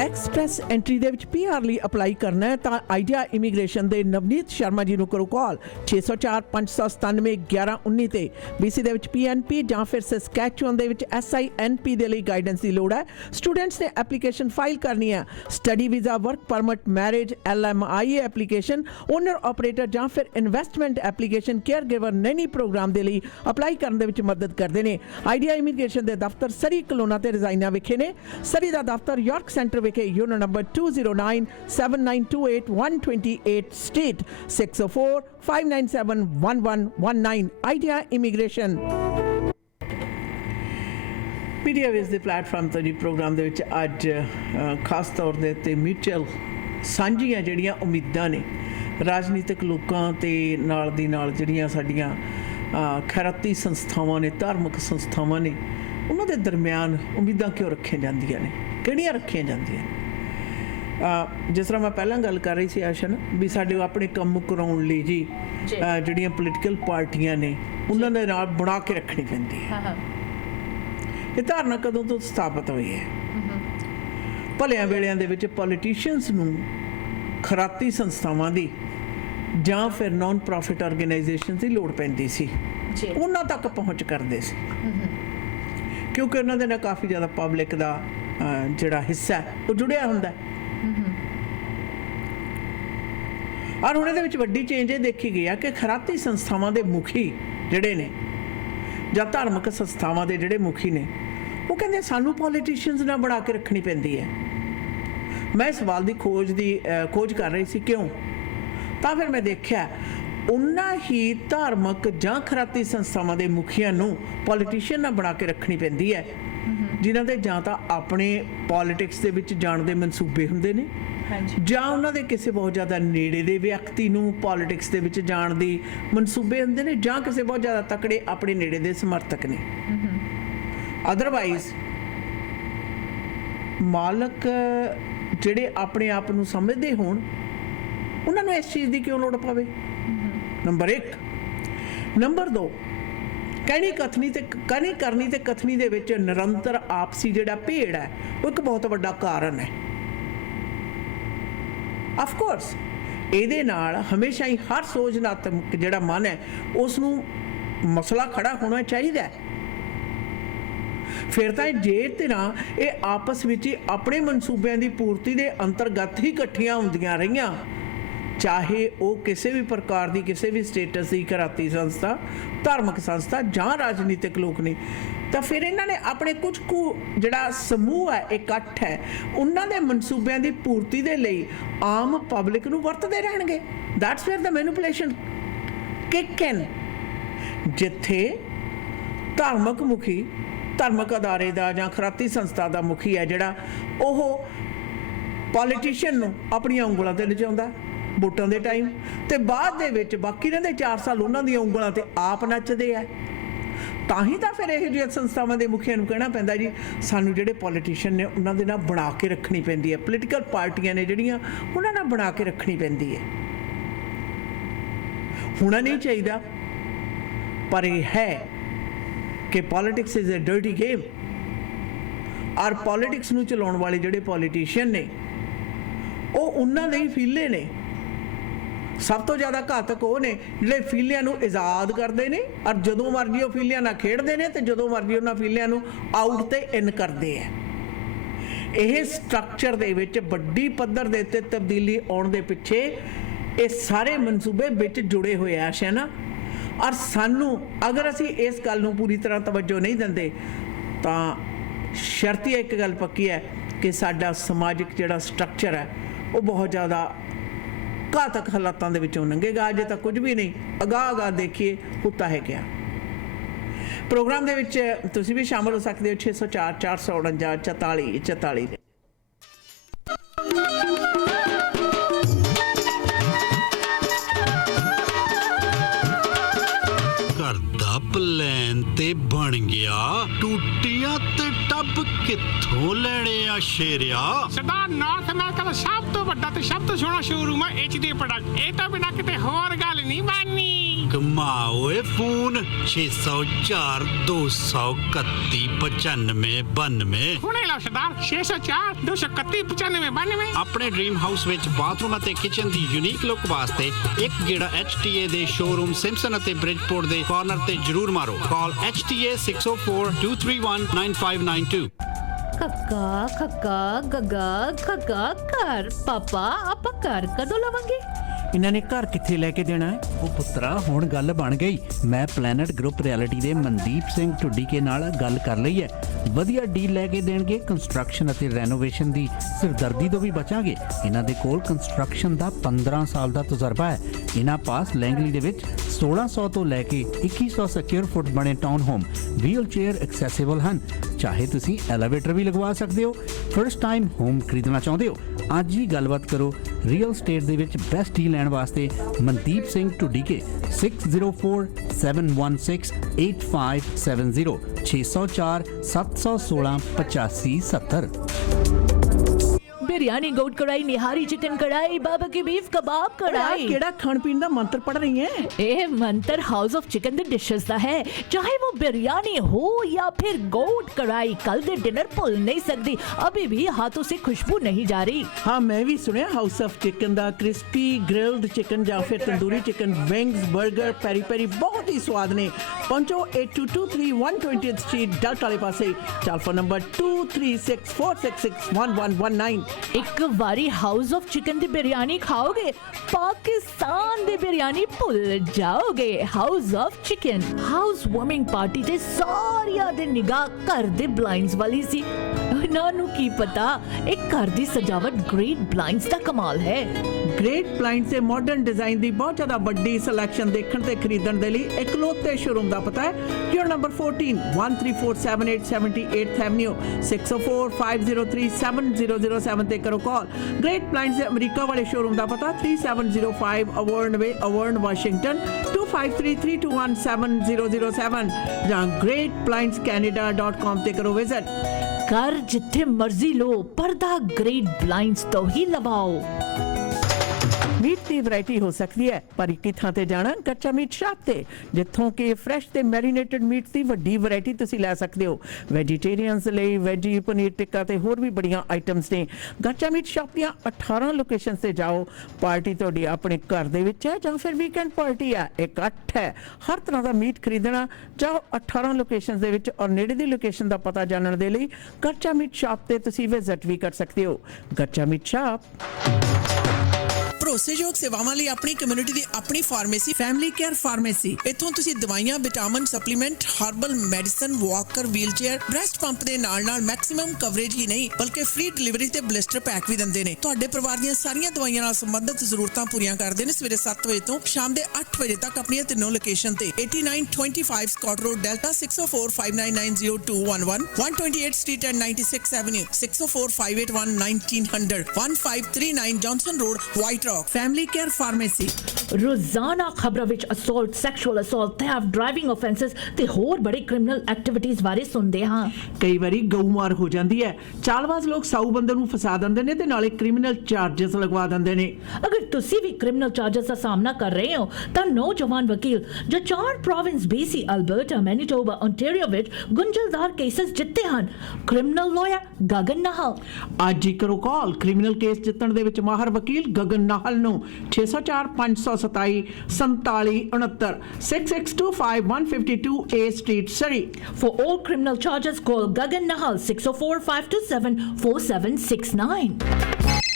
express entry ਦੇ ਵਿੱਚ PR ਲਈ ਅਪਲਾਈ ਕਰਨਾ ਹੈ ਤਾਂ ਆਈਡੀਆ ਇਮੀਗ੍ਰੇਸ਼ਨ ਦੇ ਨਵਨੀਤ ਸ਼ਰਮਾ ਜੀ ਨੂੰ ਕਰੋ ਕਾਲ 6045971119 ਤੇ BC ਦੇ ਵਿੱਚ PNP ਜਾਂ ਫਿਰ ਸਸਕੈਚੁਅਨ ਦੇ ਵਿੱਚ SINP ਦੇ ਲਈ ਗਾਈਡੈਂਸ ਦੀ ਲੋੜ ਹੈ ਸਟੂਡੈਂਟਸ ਨੇ ਐਪਲੀਕੇਸ਼ਨ ਫਾਈਲ ਕਰਨੀ ਹੈ study visa work permit marriage LMIA application owner operator ਜਾਂ ਫਿਰ investment application caregiver nanny program ਦੇ ਲਈ ਅਪਲਾਈ ਕਰਨ ਦੇ ਵਿੱਚ ਮਦਦ ਕਰਦੇ ਨੇ ਆਈਡੀਆ ਇਮੀਗ੍ਰੇਸ਼ਨ ਦੇ ਦਫ਼ਤਰ ਸਰੀ ਕਲੋਨਾ ਤੇ ਰਜ਼ਾਈਨਾ ਵਿਖੇ ਨੇ ਸਰੀ ਦਾ ਦਫ਼ਤਰ ਯਾਰਕ ਸੈਂਟਰ ਵਿਖੇ unit number 2097928 state 6045971119 idea immigration. Media ਵੇਸ ਦੇ ਪਲੇਟਫਾਰਮ ਤੋਂ ਜੀ ਪ੍ਰੋਗਰਾਮ ਦੇ ਵਿੱਚ ਅੱਜ ਖਾਸ ਤੌਰ ਦੇ ਉੱਤੇ ਮਿਊਚੁਅਲ ਸਾਂਝੀਆਂ ਜਿਹੜੀਆਂ ਉਮੀਦਾਂ ਨੇ ਰਾਜਨੀਤਿਕ ਲੋਕਾਂ ਤੇ ਨਾਲ ਦੀ ਨਾਲ ਜਿਹੜੀਆਂ ਸਾਡੀਆਂ ਖੈਰਾਤੀ ਸੰਸਥਾਵਾਂ ਨੇ, ਧਾਰਮਿਕ ਸੰਸਥਾਵਾਂ ਨੇ, ਉਹਨਾਂ ਦੇ ਦਰਮਿਆਨ ਉਮੀਦਾਂ ਕਿਉਂ ਰੱਖੀਆਂ ਜਾਂਦੀਆਂ ਨੇ, ਕਿਹੜੀਆਂ ਰੱਖੀਆਂ ਜਾਂਦੀਆਂ ਨੇ। ਜਿਸ ਤਰ੍ਹਾਂ ਮੈਂ ਪਹਿਲਾਂ ਗੱਲ ਕਰ ਰਹੀ ਸੀ ਆਸ਼ਨ ਵੀ ਸਾਡੇ ਆਪਣੇ ਕੰਮ ਕਰਾਉਣ ਲਈ ਜੀ ਜਿਹੜੀਆਂ ਪੋਲੀਟੀਕਲ ਪਾਰਟੀਆਂ ਨੇ ਉਹਨਾਂ ਦੇ ਨਾਲ ਬਣਾ ਕੇ ਰੱਖਣੀ ਪੈਂਦੀ ਹੈ। ਇਹ ਧਾਰਨਾ ਕਦੋਂ ਤੋਂ ਸਥਾਪਿਤ ਹੋਈ ਹੈ? ਭਲਿਆਂ ਵੇਲਿਆਂ ਦੇ ਵਿੱਚ ਪੋਲੀਟੀਸ਼ੀਅਨਸ ਨੂੰ ਖਰਾਤੀ ਸੰਸਥਾਵਾਂ ਦੀ ਜਾਂ ਫਿਰ ਨਾਨ ਪ੍ਰੋਫਿਟ ਆਰਗੇਨਾਈਜੇਸ਼ਨ ਦੀ ਲੋੜ ਪੈਂਦੀ ਸੀ, ਉਹਨਾਂ ਤੱਕ ਪਹੁੰਚ ਕਰਦੇ ਸੀ ਕਿਉਂਕਿ ਉਹਨਾਂ ਦੇ ਨਾਲ ਕਾਫੀ ਜ਼ਿਆਦਾ ਪਬਲਿਕ ਦਾ ਜਿਹੜਾ ਹਿੱਸਾ ਉਹ ਜੁੜਿਆ ਹੁੰਦਾ। ਔਰ ਹੁਣ ਇਹਦੇ ਵਿੱਚ ਵੱਡੀ ਚੇਂਜ ਇਹ ਦੇਖੀ ਗਈ ਆ ਕਿ ਖਰਾਤੀ ਸੰਸਥਾਵਾਂ ਦੇ ਮੁਖੀ ਜਿਹੜੇ ਨੇ ਜਾਂ ਧਾਰਮਿਕ ਸੰਸਥਾਵਾਂ ਦੇ ਜਿਹੜੇ ਮੁਖੀ ਨੇ ਉਹ ਕਹਿੰਦੇ ਸਾਨੂੰ ਪੋਲੀਟੀਸ਼ੀਅਨਸ ਨਾਲ ਬਣਾ ਕੇ ਰੱਖਣੀ ਪੈਂਦੀ ਹੈ। ਮੈਂ ਸਵਾਲ ਦੀ ਖੋਜ ਕਰ ਰਹੀ ਸੀ ਕਿਉਂ, ਤਾਂ ਫਿਰ ਮੈਂ ਦੇਖਿਆ ਉਹਨਾਂ ਹੀ ਧਾਰਮਿਕ ਜਾਂ ਖਰਾਤੀ ਸੰਸਥਾਵਾਂ ਦੇ ਮੁਖੀਆਂ ਨੂੰ ਪੋਲੀਟੀਸ਼ੀਅਨ ਨਾਲ ਬਣਾ ਕੇ ਰੱਖਣੀ ਪੈਂਦੀ ਹੈ ਜਿਨ੍ਹਾਂ ਦੇ ਜਾਂ ਤਾਂ ਆਪਣੇ ਪੋਲੀਟਿਕਸ ਦੇ ਵਿੱਚ ਜਾਣ ਦੇ ਮਨਸੂਬੇ ਹੁੰਦੇ ਨੇ ਜਾਂ ਉਹਨਾਂ ਦੇ ਕਿਸੇ ਬਹੁਤ ਜ਼ਿਆਦਾ ਨੇੜੇ ਦੇ ਵਿਅਕਤੀ ਨੂੰ ਪੋਲੀਟਿਕਸ ਦੇ ਵਿੱਚ ਜਾਣ ਦੀ ਮਨਸੂਬੇ ਹੁੰਦੇ ਨੇ ਜਾਂ ਕਿਸੇ ਬਹੁਤ ਜ਼ਿਆਦਾ ਤਕੜੇ ਆਪਣੇ ਨੇੜੇ ਦੇ ਸਮਰਥਕ ਨੇ। ਅਦਰਵਾਈਜ਼ ਮਾਲਕ ਜਿਹੜੇ ਆਪਣੇ ਆਪ ਨੂੰ ਸਮਝਦੇ ਹੋਣ ਉਹਨਾਂ ਨੂੰ ਇਸ ਚੀਜ਼ ਦੀ ਕਿਉਂ ਲੋੜ ਪਵੇ? ਨੰਬਰ 1। ਨੰਬਰ 2, ਕਹਿਣੀ ਕਰਨੀ ਤੇ ਕਥਨੀ ਦੇ ਵਿੱਚ ਨਿਰੰਤਰ ਆਪਸੀ ਜਿਹੜਾ ਭੇੜ ਹੈ ਉਹ ਇੱਕ ਬਹੁਤ ਵੱਡਾ ਕਾਰਨ ਹੈ। ਆਫ ਕੋਰਸ ਇਹਦੇ ਨਾਲ ਹਮੇਸ਼ਾ ਹੀ ਹਰ ਸੋਚਨਾਤਮਕ ਜਿਹੜਾ ਮਨ ਹੈ ਉਸ ਨੂੰ ਮਸਲਾ ਖੜਾ ਹੋਣਾ ਚਾਹੀਦਾ ਹੈ। ਫਿਰ ਤਾਂ ਜੇ ਧਿਰਾਂ ਇਹ ਆਪਸ ਵਿੱਚ ਹੀ ਆਪਣੇ ਮਨਸੂਬਿਆਂ ਦੀ ਪੂਰਤੀ ਦੇ ਅੰਤਰਗਤ ਹੀ ਇਕੱਠੀਆਂ ਹੁੰਦੀਆਂ ਰਹੀਆਂ, ਚਾਹੇ ਉਹ ਕਿਸੇ ਵੀ ਪ੍ਰਕਾਰ ਦੀ ਕਿਸੇ ਵੀ ਸਟੇਟਸ ਦੀ ਖਰਾਤੀ ਸੰਸਥਾ, ਧਾਰਮਿਕ ਸੰਸਥਾ ਜਾਂ ਰਾਜਨੀਤਿਕ ਲੋਕ ਨੇ, ਤਾਂ ਫਿਰ ਇਹਨਾਂ ਨੇ ਆਪਣੇ ਕੁਝ ਕੁ ਜਿਹੜਾ ਸਮੂਹ ਹੈ, ਇਕੱਠ ਹੈ, ਉਹਨਾਂ ਦੇ ਮਨਸੂਬਿਆਂ ਦੀ ਪੂਰਤੀ ਦੇ ਲਈ ਆਮ ਪਬਲਿਕ ਨੂੰ ਵਰਤਦੇ ਰਹਿਣਗੇ। That's where the manipulation kick in. ਜਿੱਥੇ ਧਾਰਮਿਕ ਮੁਖੀ, ਧਾਰਮਿਕ ਅਦਾਰੇ ਦਾ ਜਾਂ ਖਰਾਤੀ ਸੰਸਥਾ ਦਾ ਮੁਖੀ ਹੈ ਜਿਹੜਾ ਉਹ ਪੋਲੀਟੀਸ਼ੀਅਨ ਨੂੰ ਆਪਣੀਆਂ ਉਂਗਲਾਂ ਤੇ ਨਚਾਉਂਦਾ ਵੋਟਾਂ ਦੇ ਟਾਈਮ, ਤੇ ਬਾਅਦ ਦੇ ਵਿੱਚ ਬਾਕੀ ਰਹਿੰਦੇ 4 ਸਾਲ ਉਹਨਾਂ ਦੀਆਂ ਉਂਗਲਾਂ ਤੇ ਆਪ ਨੱਚਦੇ ਆ, ਤਾਂ ਹੀ ਤਾਂ ਫਿਰ ਇਹੋ ਜਿਹੀਆਂ ਸੰਸਥਾਵਾਂ ਦੇ ਮੁਖੀਆਂ ਨੂੰ ਕਹਿਣਾ ਪੈਂਦਾ ਜੀ ਸਾਨੂੰ ਜਿਹੜੇ ਪੋਲੀਟੀਸ਼ੀਅਨ ਨੇ ਉਹਨਾਂ ਦੇ ਨਾਲ ਬਣਾ ਕੇ ਰੱਖਣੀ ਪੈਂਦੀ ਹੈ, ਪੋਲੀਟੀਕਲ ਪਾਰਟੀਆਂ ਨੇ ਜਿਹੜੀਆਂ ਉਹਨਾਂ ਨਾਲ ਬਣਾ ਕੇ ਰੱਖਣੀ ਪੈਂਦੀ ਹੈ। ਹੋਣਾ ਨਹੀਂ ਚਾਹੀਦਾ, ਪਰ ਇਹ ਹੈ ਕਿ politics is a dirty game. ਔਰ ਪੋਲੀਟਿਕਸ ਨੂੰ ਚਲਾਉਣ ਵਾਲੇ ਜਿਹੜੇ ਪੋਲੀਟੀਸ਼ੀਅਨ ਨੇ ਉਹ ਉਹਨਾਂ ਦੇ ਹੀ ਫੀਲੇ ਨੇ। ਸਭ ਤੋਂ ਜ਼ਿਆਦਾ ਘਾਤਕ ਉਹ ਨੇ ਜਿਹੜੇ ਫੀਲਿਆਂ ਨੂੰ ਆਜ਼ਾਦ ਕਰਦੇ ਨੇ ਔਰ ਜਦੋਂ ਮਰਜ਼ੀ ਉਹ ਫੀਲਿਆਂ ਨਾਲ ਖੇਡਦੇ ਨੇ ਤੇ ਜਦੋਂ ਮਰਜ਼ੀ ਉਹਨਾਂ ਫੀਲਿਆਂ ਨੂੰ ਆਊਟ ਤੇ ਇਨ ਕਰਦੇ ਆ। ਇਹ ਸਟਰਕਚਰ ਦੇ ਵਿੱਚ ਵੱਡੀ ਪੱਧਰ ਦੇ ਉੱਤੇ ਤਬਦੀਲੀ ਆਉਣ ਦੇ ਪਿੱਛੇ ਇਹ ਸਾਰੇ ਮਨਸੂਬੇ ਵਿੱਚ ਜੁੜੇ ਹੋਏ ਆ ਸ਼ੈਨਾ। ਔਰ ਸਾਨੂੰ ਅਗਰ ਅਸੀਂ ਇਸ ਗੱਲ ਨੂੰ ਪੂਰੀ ਤਰ੍ਹਾਂ ਤਵੱਜੋ ਨਹੀਂ ਦਿੰਦੇ ਤਾਂ ਸ਼ਰਤੀਆ ਇੱਕ ਗੱਲ ਪੱਕੀ ਹੈ ਕਿ ਸਾਡਾ ਸਮਾਜਿਕ ਜਿਹੜਾ ਸਟਰਕਚਰ ਹੈ ਉਹ ਬਹੁਤ ਜ਼ਿਆਦਾ ਘਾਤਕ ਹਾਲਾਤਾਂ ਦੇ ਵਿੱਚੋਂ ਲੰਘੇਗਾ। ਅਜੇ ਤਾਂ ਕੁਝ ਵੀ ਨਹੀਂ, ਅਗਾਂਹ ਦੇਖੀਏ ਹੁੰਦਾ ਹੈ ਕਿਆ। ਪ੍ਰੋਗਰਾਮ ਦੇ ਵਿੱਚ ਤੁਸੀਂ ਵੀ ਸ਼ਾਮਲ ਹੋ ਸਕਦੇ ਹੋ 604 449 44 44 ਦੇ। ਘਰ ਦਾ ਪਲਾਨ ਤੇ ਬਣ ਗਿਆ, ਟੂਟੀਆਂ ਤੇ ਟੱਬ ਕਿੱਥੋਂ ਲੈਣੇ ਆ ਸ਼ੇਰਿਆ? ਸਰਦਾਰ ਨਾਰਥ ਅਮਰੀਕਾ ਦਾ ਸਭ ਤੋਂ ਵੱਡਾ ਤੇ ਸਭ ਤੋਂ ਸੋਹਣਾ ਸ਼ੋਰੂਮ ਹੈ HD ਪ੍ਰੋਡਕਟ। ਇਹ ਤਾਂ ਬਿਨਾਂ ਕਿਤੇ ਹੋਰ ਗੱਲ ਨਹੀਂ ਬਣਨੀ। ਕਮਾਓਏ ਫੋਨ 604 231 9592। ਹੁਣੇ ਲਓ ਸਰਦਾਰ 604 231 9592। ਆਪਣੇ ਡ੍ਰੀਮ ਹਾਊਸ ਵਿੱਚ ਬਾਥਰੂਮ ਅਤੇ ਕਿਚਨ ਦੀ ਯੂਨੀਕ ਲੁੱਕ ਵਾਸਤੇ ਇੱਕ ਗੇੜਾ HTA ਦੇ ਸ਼ੋਰੂਮ ਸਿੰਪਸਨ ਅਤੇ ਬ੍ਰਿਜਪੋਰਟ ਦੇ ਕਾਰਨਰ ਤੇ ਜ਼ਰੂਰ ਮਾਰੋ। ਕਾਲ HTA 604 231 9592। ਕੱਕਾ ਖੱਕਾ ਗੱਗਾ ਖੱਗਾ ਘਰ ਪਾਪਾ ਆਪਾਂ ਘਰ ਕਦੋਂ ਲਵਾਂਗੇ? ਇਹਨਾਂ ਨੇ ਘਰ ਕਿੱਥੇ ਲੈ ਕੇ ਦੇਣਾ ਹੈ? ਉਹ ਪੁੱਤਰਾ ਹੁਣ ਗੱਲ ਬਣ ਗਈ। ਮੈਂ ਪਲੈਨਟ ਗਰੁੱਪ ਰਿਐਲਿਟੀ ਦੇ ਮਨਦੀਪ ਸਿੰਘ ਢੁੱਡੀਕੇ ਨਾਲ ਗੱਲ ਕਰ ਲਈ ਹੈ। ਵਧੀਆ ਡੀਲ ਲੈ ਕੇ ਦੇਣਗੇ। ਕੰਸਟਰਕਸ਼ਨ ਅਤੇ ਰੈਨੋਵੇਸ਼ਨ ਦੀ ਸਿਰਦਰਦੀ ਤੋਂ ਵੀ ਬਚਾਂਗੇ। ਇਹਨਾਂ ਦੇ ਕੋਲ ਕੰਸਟਰਕਸ਼ਨ ਦਾ 15 ਸਾਲ ਦਾ ਤਜਰਬਾ ਹੈ। ਇਹਨਾਂ ਪਾਸ ਲੈਂਗਲੀ ਦੇ ਵਿੱਚ 1600 ਤੋਂ ਲੈ ਕੇ 2100 ਸਕੁਅਰ ਫੁੱਟ ਬਣੇ town home wheelchair accessible ਹਨ। ਚਾਹੇ ਤੁਸੀਂ ਐਲੀਵੇਟਰ ਵੀ ਲਗਵਾ ਸਕਦੇ ਹੋ। ਫਰਸਟ ਟਾਈਮ ਹੋਮ ਖਰੀਦਣਾ ਚਾਹੁੰਦੇ ਹੋ? ਅੱਜ ਹੀ ਗੱਲਬਾਤ ਕਰੋ ਰੀਅਲ ਸਟੇਟ ਦੇ ਵਿੱਚ ਬੈਸਟ ਡੀਲ ਲੈਣ ਵਾਸਤੇ ਮਨਦੀਪ ਸਿੰਘ ਢੁੱਡੀਕੇ 6047168570 604 716 8570। बिरयानी गोट कढ़ाई निहारी चिकन कढ़ाई बाबा की बीफ कबाब कढ़ाई ਕਿਹੜਾ ਖਾਣ ਪੀਣ ਦਾ ਮੰਤਰ ਪੜ ਰਹੀ ਹੈ? ਇਹ ਮੰਤਰ ਹਾਊਸ ਆਫ ਚਿਕਨ ਦੇ ਡਿਸ਼ਸ ਦਾ ਹੈ। ਚਾਹੇ वो बिरयानी हो या फिर गोट कढ़ाई, कल दे डिनर भूल नहीं सकती। अभी भी हाथों से खुशबू नहीं जा रही। ਹਾਂ ਮੈਂ ਵੀ ਸੁਣਿਆ house of chicken the crispy grilled chicken ਜਾਂ ਫਿਰ ਤੰਦੂਰੀ ਚਿਕਨ, ਵਿੰਗਸ, 버ਗਰ, ਪੈਰੀ ਪੈਰੀ ਬਹੁਤ ਹੀ ਸਵਾਦ ਨੇ। ਪਹੁੰਚੋ 8223 120th ਸਟਰੀਟ ਡਲਟ ਵਾਲੇ ਪਾਸੇ। Telephone number 2364661119। एक बारी हाउस ऑफ चिकन दी बिरयानी खाओगे, पाकिस्तान दी बिरयानी भूल जाओगे। House of chicken house warming party ते सारिया दे निगाह घर दे ब्लाइंड्स वाली सी। ना नु की पता एक घर दी सजावट ग्रेट ब्लाइंड्स दा कमाल है। ਗ੍ਰੇਟ ਬਲਾਈਂਡ ਦੇ ਮਾਡਰਨ ਡਿਜ਼ਾਈਨ ਦੀ ਬਹੁਤ ਜ਼ਿਆਦਾ ਵੱਡੀ ਸਿਲੈਕਸ਼ਨ ਦੇਖਣ ਤੇ ਖਰੀਦਣ ਦੇ ਲਈ ਇਕਲੌਤੇ ਸ਼ੋਰੂਮ ਦਾ ਪਤਾ ਹੈ ਯੂਰ ਨੰਬਰ 14 13478 78th ਐਵਨਿਊ 6045037007 ਤੇ ਕਰੋ ਕਾਲ। ਗ੍ਰੇਟ ਬਲਾਈਂਡ ਦੇ ਅਮਰੀਕਾ ਵਾਲੇ ਸ਼ੋਰੂਮ ਦਾ ਪਤਾ 3705 ਅਵਰਨ ਵੇ ਅਵਰਨ ਵਾਸ਼ਿੰਗਟਨ 2533217007 ਜਾਂ greatblindscanada.com ਤੇ ਕਰੋ ਵਿਜ਼ਿਟ। घर जिथे मर्जी लो, पर्दा ग्रेट ब्लाइंड्स तो ही लवाओ। ਮੀਟ ਦੀ ਵੈਰਾਈਟੀ ਹੋ ਸਕਦੀ ਹੈ ਪਰ ਇੱਕ ਥਾਂ ਤੇ ਜਾਣਾ ਕੱਚਾ ਮੀਟ ਸ਼ਾਪ ਤੇ, ਜਿੱਥੋਂ ਕਿ ਫਰੈਸ਼ ਤੇ ਮੈਰੀਨੇਟਡ ਮੀਟ ਦੀ ਵੱਡੀ ਵੈਰਾਈਟੀ ਤੁਸੀਂ ਲੈ ਸਕਦੇ ਹੋ। ਵੈਜੀਟੇਰੀਅਨਸ ਲਈ ਵੈਜੀ ਪਨੀਰ ਟਿੱਕਾ ਤੇ ਹੋਰ ਵੀ ਬੜੀਆਂ ਆਈਟਮਸ ਨੇ। ਕੱਚਾ ਮੀਟ ਸ਼ਾਪ ਦੀਆਂ 18 ਲੋਕੇਸ਼ਨਸ ਤੇ ਜਾਓ। ਪਾਰਟੀ ਤੁਹਾਡੀ ਆਪਣੇ ਘਰ ਦੇ ਵਿੱਚ ਹੈ ਜਾਂ ਫਿਰ ਵੀਕਐਂਡ ਪਾਰਟੀ ਹੈ, ਇਕੱਠ ਹੈ, ਹਰ ਤਰ੍ਹਾਂ ਦਾ ਮੀਟ ਖਰੀਦਣਾ। ਜਾਓ 18 ਲੋਕੇਸ਼ਨਸ ਦੇ ਵਿੱਚ ਔਰ ਨੇੜੇ ਦੀ ਲੋਕੇਸ਼ਨ ਦਾ ਪਤਾ ਜਾਣਨ ਦੇ ਲਈ ਕੱਚਾ ਮੀਟ ਸ਼ਾਪ ਤੇ ਤੁਸੀਂ ਵਿਜ਼ਿਟ ਵੀ ਕਰ ਸਕਦੇ ਹੋ। ਕੱਚਾ ਮੀਟ ਸ਼ਾਪ। ਭਰੋਸੇਯੋਗ ਸੇਵਾਵਾਂ ਲਈ ਆਪਣੀ ਕਮਿਊਨਿਟੀ ਦੀ ਆਪਣੀ ਫਾਰਮੇਸੀ ਫੈਮਿਲੀ ਕੇਅਰ ਫਾਰਮੇਸੀ। ਇੱਥੋਂ ਤੁਸੀਂ ਦਵਾਈਆਂ, vitamin, supplement, herbal medicine, Walker, wheelchair, breast pump ਦੇ ਨਾਲ ਮੈਕਸਿਮਮ ਕਵਰੇਜ ਹੀ ਨਹੀਂ ਬਲਕਿ ਫ੍ਰੀ ਡਿਲੀਵਰੀ ਤੇ ਬਲਿਸਟਰ ਪੈਕ ਵੀ ਦਿੰਦੇ ਨੇ। ਤੁਹਾਡੇ ਪਰਿਵਾਰ ਦੀਆਂ ਸਾਰੀਆਂ ਦਵਾਈਆਂ ਨਾਲ ਸੰਬੰਧਿਤ ਜ਼ਰੂਰਤਾਂ ਪੂਰੀਆਂ ਕਰਦੇ ਨੇ। ਸਵੇਰੇ 7 ਵਜੇ ਤੋਂ ਸ਼ਾਮ ਦੇ 8 ਵਜੇ ਤੱਕ ਆਪਣੀਆਂ ਤਿੰਨੋਂ ਲੋਕੇਸ਼ਨ ਤੇ 8925 Scott Road Delta 6045990211 128 Street and 96 Avenue 6045811900 1539 Johnson Road White Rock. Family Care Pharmacy. रोजाना खबरों विच assault, sexual assault, theft, driving offences ते होर बड़े क्रिमिनल एक्टिविटीज बारे सुनते हाँ। ਕਈ ਵਾਰੀ ਗਊ ਮਾਰ ਹੋ ਜਾਂਦੀ ਹੈ। ਚਾਲਬਾਜ਼ ਲੋਕ ਸਾਊ ਬੰਦੇ ਨੂੰ ਫਸਾ ਦਿੰਦੇ ਨੇ ਤੇ ਨਾਲੇ ਕ੍ਰਿਮੀਨਲ ਚਾਰजेस ਲਗਵਾ ਦਿੰਦੇ ਨੇ। अगर तुसी भी क्रिमिनल चार्जेस का सामना कर रहे हो तो नौजवान वकील जो 4 province BC, Alberta, Manitoba, Ontario विच गुंजलदार केसेस जित्ते हैं। Criminal lawyer Gagan Nahal. ਅੱਜ ਹੀ ਕਰੋ ਕਾਲ ਕ੍ਰਿਮੀਨਲ ਕੇਸ ਜਿੱਤਣ ਦੇ ਵਿੱਚ ਮਾਹਰ ਵਕੀਲ ਗਗਨ ਨਾਹਲ ਨੂੰ 604 527 4769 6625 152 A Street, Surrey। For all criminal charges, call Gagan Nahal 604 527 4769।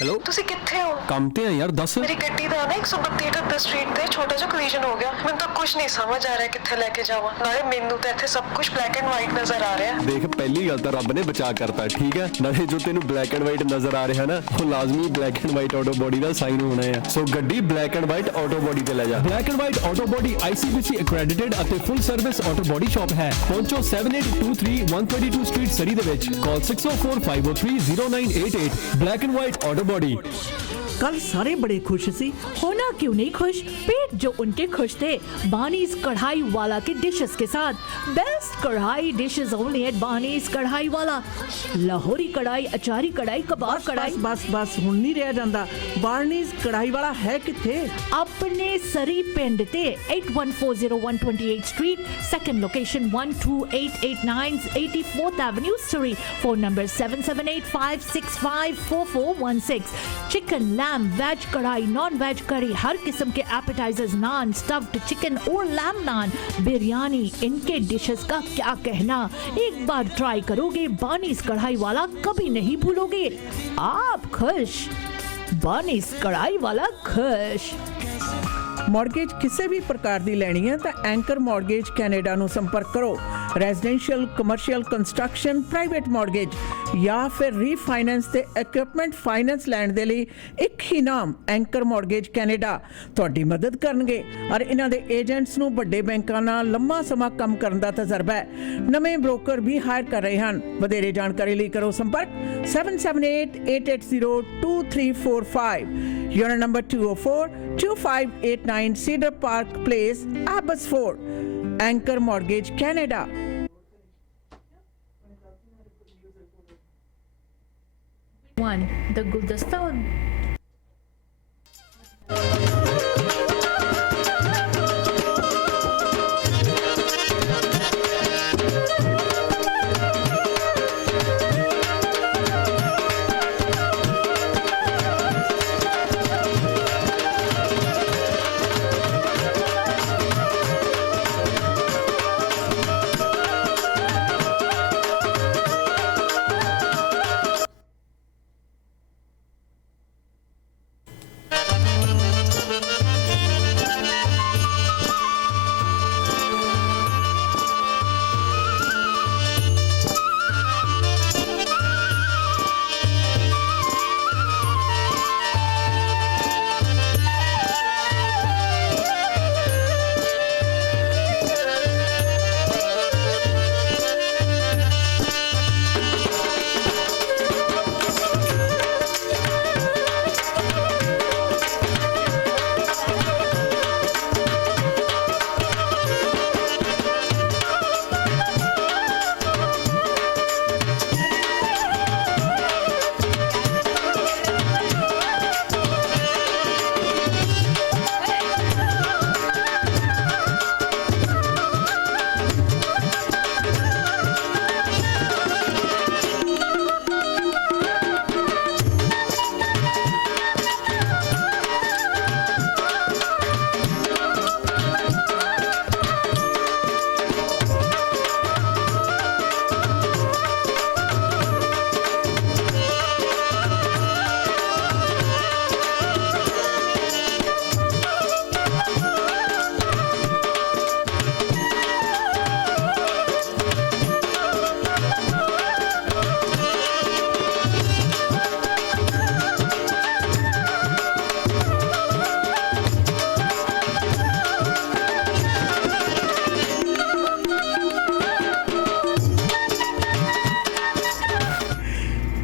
Hello, ਤੁਸੀਂ ਕਿੱਥੇ ਹੋ? ਕੰਮ ਤੇ ਆ ਯਾਰ, ਦੱਸ। ਮੇਰੀ ਗੱਡੀ ਦਾ ਨਾ 132 ਸਟਰੀਟ ਤੇ ਛੋਟਾ ਜਿਹਾ ਕੋਲੀਜਨ ਹੋ ਗਿਆ। ਮੈਨੂੰ ਤਾਂ ਕੁਝ ਨਹੀਂ ਸਮਝ ਆ ਰਿਹਾ ਕਿੱਥੇ ਲੈ ਕੇ ਜਾਵਾਂ। ਨਾਲੇ ਮੈਨੂੰ ਤਾਂ ਇੱਥੇ ਸਭ ਕੁਝ ਬਲੈਕ ਐਂਡ ਵਾਈਟ ਨਜ਼ਰ ਆ ਰਿਹਾ। ਦੇਖ, ਪਹਿਲੀ ਗੱਲ ਤਾਂ ਰੱਬ ਨੇ ਬਚਾ ਕਰਤਾ, ਠੀਕ ਹੈ। ਨਾਲੇ ਜੋ ਤੈਨੂੰ ਬਲੈਕ ਐਂਡ ਵਾਈਟ ਨਜ਼ਰ ਆ ਰਿਹਾ ਨਾ, ਉਹ ਲਾਜ਼ਮੀ black and white auto body the sign ਹੋਣਾ ਹੈ। ਸੋ ਗੱਡੀ black and white auto body ਤੇ ਲੈ ਜਾ। Black and white auto body ICBC accredited ਅਤੇ ਫੁੱਲ ਸਰਵਿਸ ਆਟੋ ਬੋਡੀ ਸ਼ਾਪ ਹੈ। ਪਹੁੰਚੋ 7823 122 ਸਟਰੀਟ ਸਰੀ ਦੇ ਵਿੱਚ। ਕਾਲ 604 503 0988। Black and white auto body. कल सारे बड़े खुश सी। होना क्यों नहीं खुश, पेट जो उनके खुश थे। बानीज कढ़ाई वाला के डिशेस के साथ। बेस्ट कढ़ाई डिशेस ओनली एट बानीज कढ़ाई वाला। लाहौरी कढ़ाई, अचारी कढ़ाई, कबाब कढ़ाई। बस बस हुण नहीं रह जांदा। बानीज कढ़ाई वाला है किथे? अपने सरी पिंड ते 8140 128 street, second location 12889 84th avenue, Surrey। Phone number 7785654416। Chicken, veg kadhai, non veg curry, हर किस्म के एपेटाइजर्स, नान, स्टफ्ड चिकन और लैम नान, बिरयानी, इनके डिशेस का क्या कहना। एक बार ट्राई करोगे बानीज कढ़ाई वाला, कभी नहीं भूलोगे। आप खुश। बर्निस कढ़ाई वाला खुश। ਮੌਰਗੇਜ ਕਿਸੇ ਵੀ ਪ੍ਰਕਾਰ ਦੀ ਲੈਣੀ ਹੈ ਤਾਂ ਐਂਕਰ ਮੌਰਗੇਜ ਕੈਨੇਡਾ ਨੂੰ ਸੰਪਰਕ ਕਰੋ। Residential, commercial, construction, private mortgage ਜਾਂ ਫਿਰ ਰੀਫਾਈਨੈਂਸ ਤੇ ਇਕਵਿਪਮੈਂਟ ਫਾਈਨੈਂਸ ਲੈਣ ਦੇ ਲਈ ਇੱਕ ਹੀ ਨਾਮ ਐਂਕਰ ਮੌਰਗੇਜ ਕੈਨੇਡਾ ਤੁਹਾਡੀ ਮਦਦ ਕਰਨਗੇ। ਔਰ ਇਹਨਾਂ ਦੇ ਏਜੰਟਸ ਨੂੰ ਵੱਡੇ ਬੈਂਕਾਂ ਨਾਲ ਲੰਮਾ ਸਮਾਂ ਕੰਮ ਕਰਨ ਦਾ ਤਜਰਬਾ ਹੈ। ਨਵੇਂ ਬ੍ਰੋਕਰ ਵੀ ਹਾਇਰ ਕਰ ਰਹੇ ਹਨ। ਵਧੇਰੇ ਜਾਣਕਾਰੀ ਲਈ ਕਰੋ ਸੰਪਰਕ 7788802345 unit number 204-2589 Cedar Park Place, Abbotsford. Anchor Mortgage Canada. One, the Guldasta.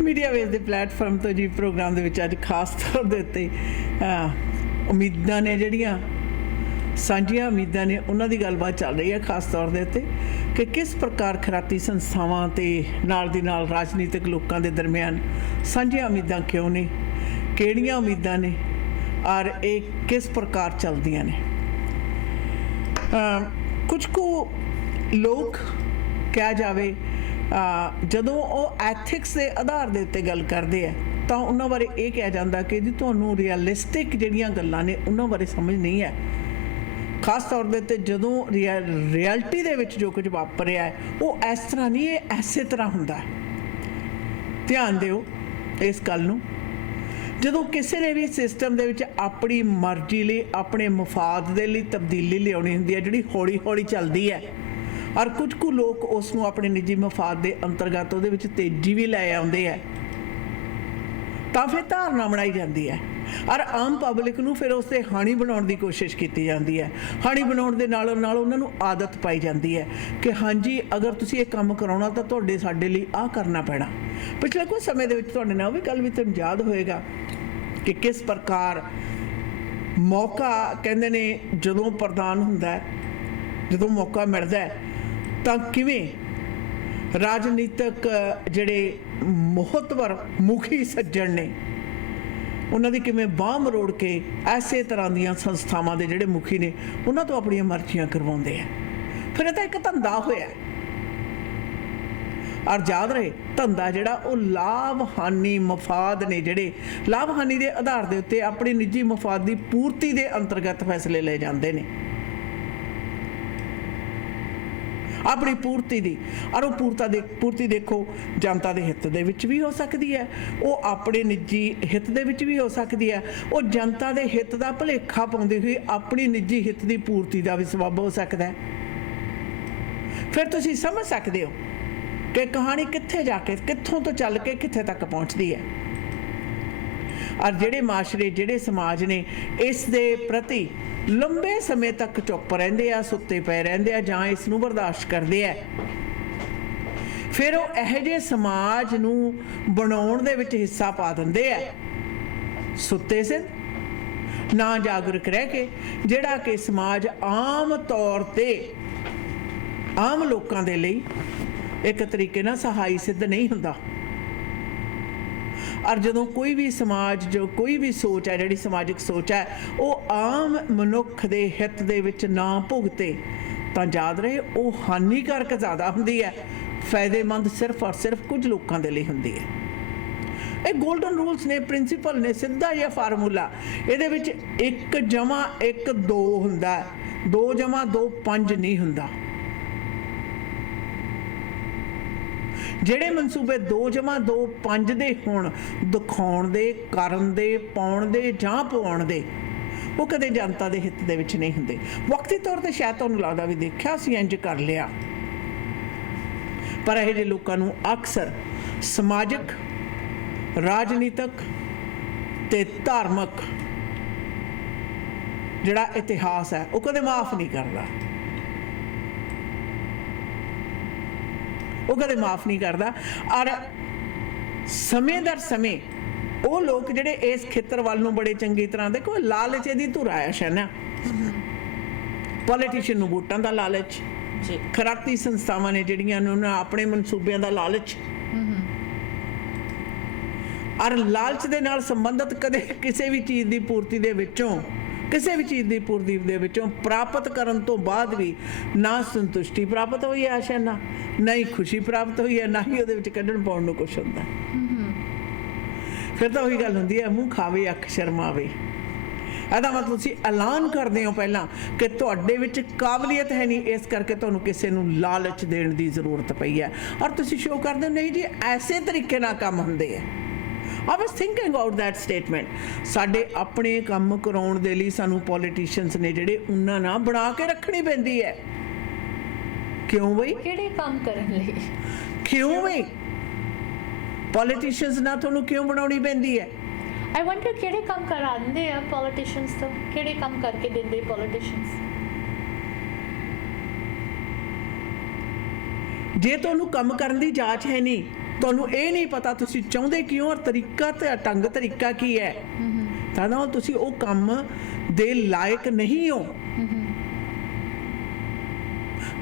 Media wave ਦੇ ਪਲੇਟਫਾਰਮ ਤੋਂ ਜੀ ਪ੍ਰੋਗਰਾਮ ਦੇ ਵਿੱਚ ਅੱਜ ਖਾਸ ਤੌਰ ਦੇ ਉੱਤੇ ਉਮੀਦਾਂ ਨੇ ਜਿਹੜੀਆਂ ਸਾਂਝੀਆਂ ਉਮੀਦਾਂ ਨੇ ਉਹਨਾਂ ਦੀ ਗੱਲਬਾਤ ਚੱਲ ਰਹੀ ਹੈ ਖਾਸ ਤੌਰ ਦੇ ਉੱਤੇ ਕਿ ਕਿਸ ਪ੍ਰਕਾਰ ਖਰਾਤੀ ਸੰਸਥਾਵਾਂ ਤੇ ਨਾਲ ਦੀ ਨਾਲ ਰਾਜਨੀਤਿਕ ਲੋਕਾਂ ਦੇ ਦਰਮਿਆਨ ਸਾਂਝੀਆਂ ਉਮੀਦਾਂ ਕਿਉਂ ਨੇ, ਕਿਹੜੀਆਂ ਉਮੀਦਾਂ ਨੇ ਔਰ ਇਹ ਕਿਸ ਪ੍ਰਕਾਰ ਚੱਲਦੀਆਂ ਨੇ। ਕੁਝ ਕੁ ਲੋਕ ਕਿਹਾ ਜਾਵੇ ਜਦੋਂ ਉਹ ਐਥਿਕਸ ਦੇ ਆਧਾਰ ਦੇ ਉੱਤੇ ਗੱਲ ਕਰਦੇ ਆ ਤਾਂ ਉਹਨਾਂ ਬਾਰੇ ਇਹ ਕਿਹਾ ਜਾਂਦਾ ਕਿ ਜੀ ਤੁਹਾਨੂੰ ਰੀਅਲਿਸਟਿਕ ਜਿਹੜੀਆਂ ਗੱਲਾਂ ਨੇ ਉਹਨਾਂ ਬਾਰੇ ਸਮਝ ਨਹੀਂ ਹੈ। ਖਾਸ ਤੌਰ ਦੇ ਉੱਤੇ ਜਦੋਂ ਰਿਐਲਿਟੀ ਦੇ ਵਿੱਚ ਜੋ ਕੁਝ ਵਾਪਰਿਆ ਹੈ ਉਹ ਇਸ ਤਰ੍ਹਾਂ ਨਹੀਂ, ਇਹ ਐਸੇ ਤਰ੍ਹਾਂ ਹੁੰਦਾ। ਧਿਆਨ ਦਿਓ ਇਸ ਗੱਲ ਨੂੰ। ਜਦੋਂ ਕਿਸੇ ਨੇ ਵੀ ਸਿਸਟਮ ਦੇ ਵਿੱਚ ਆਪਣੀ ਮਰਜ਼ੀ ਲਈ, ਆਪਣੇ ਮਫਾਦ ਦੇ ਲਈ ਤਬਦੀਲੀ ਲਿਆਉਣੀ ਹੁੰਦੀ ਹੈ ਜਿਹੜੀ ਹੌਲੀ ਹੌਲੀ ਚੱਲਦੀ ਹੈ ਔਰ ਕੁਝ ਕੁ ਲੋਕ ਉਸ ਨੂੰ ਆਪਣੇ ਨਿੱਜੀ ਮਫਾਦ ਦੇ ਅੰਤਰਗਤ ਉਹਦੇ ਵਿੱਚ ਤੇਜ਼ੀ ਵੀ ਲੈ ਆਉਂਦੇ ਆ ਤਾਂ ਫਿਰ ਧਾਰਨਾ ਬਣਾਈ ਜਾਂਦੀ ਹੈ ਔਰ ਆਮ ਪਬਲਿਕ ਨੂੰ ਫਿਰ ਉਸ 'ਤੇ ਹਾਣੀ ਬਣਾਉਣ ਦੀ ਕੋਸ਼ਿਸ਼ ਕੀਤੀ ਜਾਂਦੀ ਹੈ। ਹਾਣੀ ਬਣਾਉਣ ਦੇ ਨਾਲ ਨਾਲ ਉਹਨਾਂ ਨੂੰ ਆਦਤ ਪਾਈ ਜਾਂਦੀ ਹੈ ਕਿ ਹਾਂਜੀ ਅਗਰ ਤੁਸੀਂ ਇਹ ਕੰਮ ਕਰਾਉਣਾ ਤਾਂ ਤੁਹਾਡੇ ਸਾਡੇ ਲਈ ਆਹ ਕਰਨਾ ਪੈਣਾ। ਪਿਛਲੇ ਕੁਝ ਸਮੇਂ ਦੇ ਵਿੱਚ ਤੁਹਾਡੇ ਨਾਲ ਉਹ ਵੀ ਗੱਲ ਵੀ ਤੁਹਾਨੂੰ ਯਾਦ ਹੋਏਗਾ ਕਿ ਕਿਸ ਪ੍ਰਕਾਰ ਮੌਕਾ ਕਹਿੰਦੇ ਨੇ ਜਦੋਂ ਪ੍ਰਦਾਨ ਹੁੰਦਾ ਹੈ, ਜਦੋਂ ਮੌਕਾ ਮਿਲਦਾ ਹੈ ਤਾਂ ਕਿਵੇਂ ਰਾਜਨੀਤਿਕ ਜਿਹੜੇ ਮਹੱਤਵਰ ਮੁਖੀ ਸੱਜਣ ਨੇ ਉਹਨਾਂ ਦੀ ਕਿਵੇਂ ਬਾਂਹ ਮਰੋੜ ਕੇ ਐਸੇ ਤਰ੍ਹਾਂ ਦੀਆਂ ਸੰਸਥਾਵਾਂ ਦੇ ਜਿਹੜੇ ਮੁਖੀ ਨੇ ਉਹਨਾਂ ਤੋਂ ਆਪਣੀਆਂ ਮਰਜ਼ੀਆਂ ਕਰਵਾਉਂਦੇ ਆ। ਫਿਰ ਇਹ ਤਾਂ ਇੱਕ ਧੰਦਾ ਹੋਇਆ ਔਰ ਯਾਦ ਰਹੇ ਧੰਦਾ ਜਿਹੜਾ ਉਹ ਲਾਭ ਹਾਨੀ ਮਫਾਦ ਨੇ, ਜਿਹੜੇ ਲਾਭ ਹਾਨੀ ਦੇ ਆਧਾਰ ਦੇ ਉੱਤੇ ਆਪਣੀ ਨਿੱਜੀ ਮਫਾਦ ਦੀ ਪੂਰਤੀ ਦੇ ਅੰਤਰਗਤ ਫੈਸਲੇ ਲਏ ਜਾਂਦੇ ਨੇ। ਆਪਣੀ ਪੂਰਤੀ ਦੀ। ਔਰ ਉਹ ਪੂਰਤੀ ਦੇਖੋ ਜਨਤਾ ਦੇ ਹਿੱਤ ਦੇ ਵਿੱਚ ਵੀ ਹੋ ਸਕਦੀ ਹੈ, ਉਹ ਆਪਣੇ ਨਿੱਜੀ ਹਿੱਤ ਦੇ ਵਿੱਚ ਵੀ ਹੋ ਸਕਦੀ ਹੈ, ਉਹ ਜਨਤਾ ਦੇ ਹਿੱਤ ਦਾ ਭੁਲੇਖਾ ਪਾਉਂਦੀ ਹੋਈ ਆਪਣੀ ਨਿੱਜੀ ਹਿੱਤ ਦੀ ਪੂਰਤੀ ਦਾ ਵੀ ਸਬੱਬ ਹੋ ਸਕਦਾ ਹੈ। ਫਿਰ ਤੁਸੀਂ ਸਮਝ ਸਕਦੇ ਹੋ ਕਿ ਕਹਾਣੀ ਕਿੱਥੇ ਜਾ ਕੇ, ਕਿੱਥੋਂ ਤੋਂ ਚੱਲ ਕੇ ਕਿੱਥੇ ਤੱਕ ਪਹੁੰਚਦੀ ਹੈ। ਔਰ ਜਿਹੜੇ ਮਾਸ਼ਰੇ, ਜਿਹੜੇ ਸਮਾਜ ਨੇ ਇਸ ਦੇ ਪ੍ਰਤੀ ਲੰਬੇ ਸਮੇਂ ਤੱਕ ਚੁੱਪ ਰਹਿੰਦੇ ਆ, ਸੁੱਤੇ ਪਏ ਰਹਿੰਦੇ ਆ, ਜਾਂ ਇਸ ਨੂੰ ਬਰਦਾਸ਼ਤ ਕਰਦੇ ਆ, ਫਿਰ ਉਹ ਇਹੋ ਜਿਹੇ ਸਮਾਜ ਨੂੰ ਬਣਾਉਣ ਦੇ ਵਿੱਚ ਹਿੱਸਾ ਪਾ ਦਿੰਦੇ ਆ, ਸੁੱਤੇ ਸਿਰ ਨਾ ਜਾਗਰੂਕ ਰਹਿ ਕੇ, ਜਿਹੜਾ ਕਿ ਸਮਾਜ ਆਮ ਤੌਰ ਤੇ ਆਮ ਲੋਕਾਂ ਦੇ ਲਈ ਇੱਕ ਤਰੀਕੇ ਨਾਲ ਸਹਾਈ ਸਿੱਧ ਨਹੀਂ ਹੁੰਦਾ। ਔਰ ਜਦੋਂ ਕੋਈ ਵੀ ਸਮਾਜ, ਜੋ ਕੋਈ ਵੀ ਸੋਚ ਹੈ, ਜਿਹੜੀ ਸਮਾਜਿਕ ਸੋਚ ਹੈ, ਉਹ ਆਮ ਮਨੁੱਖ ਦੇ ਹਿੱਤ ਦੇ ਵਿੱਚ ਨਾ ਭੁਗਤੇ ਤਾਂ ਯਾਦ ਰਹੇ ਉਹ ਹਾਨੀਕਾਰਕ ਜ਼ਿਆਦਾ ਹੁੰਦੀ ਹੈ, ਫਾਇਦੇਮੰਦ ਸਿਰਫ ਔਰ ਸਿਰਫ ਕੁਝ ਲੋਕਾਂ ਦੇ ਲਈ ਹੁੰਦੀ ਹੈ। ਇਹ ਗੋਲਡਨ ਰੂਲਸ ਨੇ, ਪ੍ਰਿੰਸੀਪਲ ਨੇ, ਸਿੱਧਾ ਜਿਹਾ ਫਾਰਮੂਲਾ। ਇਹਦੇ ਵਿੱਚ 1+1 2 ਹੁੰਦਾ, 2+2 5 ਨਹੀਂ ਹੁੰਦਾ। ਜਿਹੜੇ ਮਨਸੂਬੇ 2+2 5 ਦੇ ਹੋਣ, ਦਿਖਾਉਣ ਦੇ, ਕਰਨ ਦੇ, ਪਾਉਣ ਦੇ ਜਾਂ ਪਵਾਉਣ ਦੇ, ਉਹ ਕਦੇ ਜਨਤਾ ਦੇ ਹਿੱਤ ਦੇ ਵਿੱਚ ਨਹੀਂ ਹੁੰਦੇ। ਵਕਤੀ ਤੌਰ ਤੇ ਸ਼ਾਇਦ ਤੁਹਾਨੂੰ ਲੱਗਦਾ ਵੀ ਦੇਖਿਆ ਅਸੀਂ ਇੰਜ ਕਰ ਲਿਆ, ਪਰ ਇਹੋ ਜਿਹੇ ਲੋਕਾਂ ਨੂੰ ਅਕਸਰ ਸਮਾਜਿਕ, ਰਾਜਨੀਤਿਕ ਤੇ ਧਾਰਮਿਕ ਜਿਹੜਾ ਇਤਿਹਾਸ ਹੈ ਉਹ ਕਦੇ ਮਾਫ ਨਹੀਂ ਕਰਦਾ, ਉਹ ਕਦੇ ਮਾਫ ਨਹੀਂ ਕਰਦਾ। ਔਰ ਸਮੇਂ ਦਰ ਸਮੇਂ ਉਹ ਲੋਕ ਜਿਹੜੇ ਇਸ ਖੇਤਰ ਵੱਲ ਨੂੰ ਬੜੇ ਚੰਗੀ ਤਰ੍ਹਾਂ, ਦੇਖੋ ਲਾਲਚ ਦੀ ਧੁਰਾ ਆ ਸ਼ਨਾ, ਪੋਲੀਟੀਸ਼ੀਅਨ ਨੂੰ ਵੋਟਾਂ ਦਾ ਲਾਲਚ, ਖਰਾਤੀ ਸੰਸਥਾਵਾਂ ਨੇ ਜਿਹੜੀਆਂ ਨੇ ਉਹਨਾਂ ਆਪਣੇ ਮਨਸੂਬਿਆਂ ਦਾ ਲਾਲਚ, ਔਰ ਲਾਲਚ ਦੇ ਨਾਲ ਸੰਬੰਧਿਤ ਕਦੇ ਕਿਸੇ ਵੀ ਚੀਜ਼ ਦੀ ਪੂਰਤੀ ਦੇ ਵਿੱਚੋਂ, ਕਿਸੇ ਵੀ ਚੀਜ਼ ਦੀ ਪੂਰਤੀ ਦੇ ਵਿੱਚੋਂ ਪ੍ਰਾਪਤ ਕਰਨ ਤੋਂ ਬਾਅਦ ਵੀ ਨਾ ਸੰਤੁਸ਼ਟੀ ਪ੍ਰਾਪਤ ਹੋਈ ਹੈ ਆਸ਼ਾ, ਨਾ ਹੀ ਖੁਸ਼ੀ ਪ੍ਰਾਪਤ ਹੋਈ ਹੈ, ਨਾ ਹੀ ਉਹਦੇ ਵਿੱਚ ਕੱਢਣ ਪਾਉਣ ਨੂੰ ਕੁਛ ਹੁੰਦਾ। ਫਿਰ ਤਾਂ ਉਹੀ ਗੱਲ ਹੁੰਦੀ ਹੈ, ਮੂੰਹ ਖਾਵੇ ਅੱਖ ਸ਼ਰਮਾਵੇ। ਇਹਦਾ ਮਤਲਬ ਤੁਸੀਂ ਐਲਾਨ ਕਰਦੇ ਹੋ ਪਹਿਲਾਂ ਕਿ ਤੁਹਾਡੇ ਵਿੱਚ ਕਾਬਲੀਅਤ ਹੈ ਨਹੀਂ, ਇਸ ਕਰਕੇ ਤੁਹਾਨੂੰ ਕਿਸੇ ਨੂੰ ਲਾਲਚ ਦੇਣ ਦੀ ਜ਼ਰੂਰਤ ਪਈ ਹੈ, ਔਰ ਤੁਸੀਂ ਸ਼ੋਅ ਕਰਦੇ ਹੋ ਨਹੀਂ ਜੀ ਐਸੇ ਤਰੀਕੇ ਨਾਲ ਕੰਮ ਹੁੰਦੇ ਆ। I was thinking about that statement. ਸਾਡੇ ਆਪਣੇ ਕੰਮ ਕਰਾਉਣ ਦੇ ਲਈ ਸਾਨੂੰ ਪੋਲੀਟੀਸ਼ੀਅਨਸ ਨੇ ਜਿਹੜੇ ਉਹਨਾਂ ਨਾਲ ਬਣਾ ਕੇ ਰੱਖਣੀ ਪੈਂਦੀ ਹੈ। ਕਿਉਂ ਬਈ? ਕਿਹੜੇ ਕੰਮ ਕਰਨ ਲਈ? ਕਿਉਂ ਬਈ ਪੋਲੀਟੀਸ਼ੀਅਨਸ ਨਾਲ ਤੁਹਾਨੂੰ ਕਿਉਂ ਬਣਾਉਣੀ ਪੈਂਦੀ ਹੈ? I wonder ਕਿਹੜੇ ਕੰਮ ਕਰਾਉਂਦੇ ਆ ਪੋਲੀਟੀਸ਼ੀਅਨਸ ਤੋਂ, ਕਿਹੜੇ ਕੰਮ ਕਰਕੇ ਦਿੰਦੇ ਪੋਲੀਟੀਸ਼ੀਅਨਸ? ਜੇ ਤੁਹਾਨੂੰ ਕੰਮ ਕਰਨ ਦੀ ਜਾਂਚ ਹੈ ਨਹੀਂ, ਤੁਹਾਨੂੰ ਇਹ ਨਹੀਂ ਪਤਾ ਤੁਸੀਂ ਚਾਹੁੰਦੇ ਕਿਉਂ ਔਰ ਤਰੀਕਾ ਤੇ ਢੰਗ ਤਰੀਕਾ ਕੀ ਹੈ, ਤਾਂ ਨਾ ਤੁਸੀਂ ਉਹ ਕੰਮ ਦੇ ਲਾਇਕ ਨਹੀਂ ਹੋ,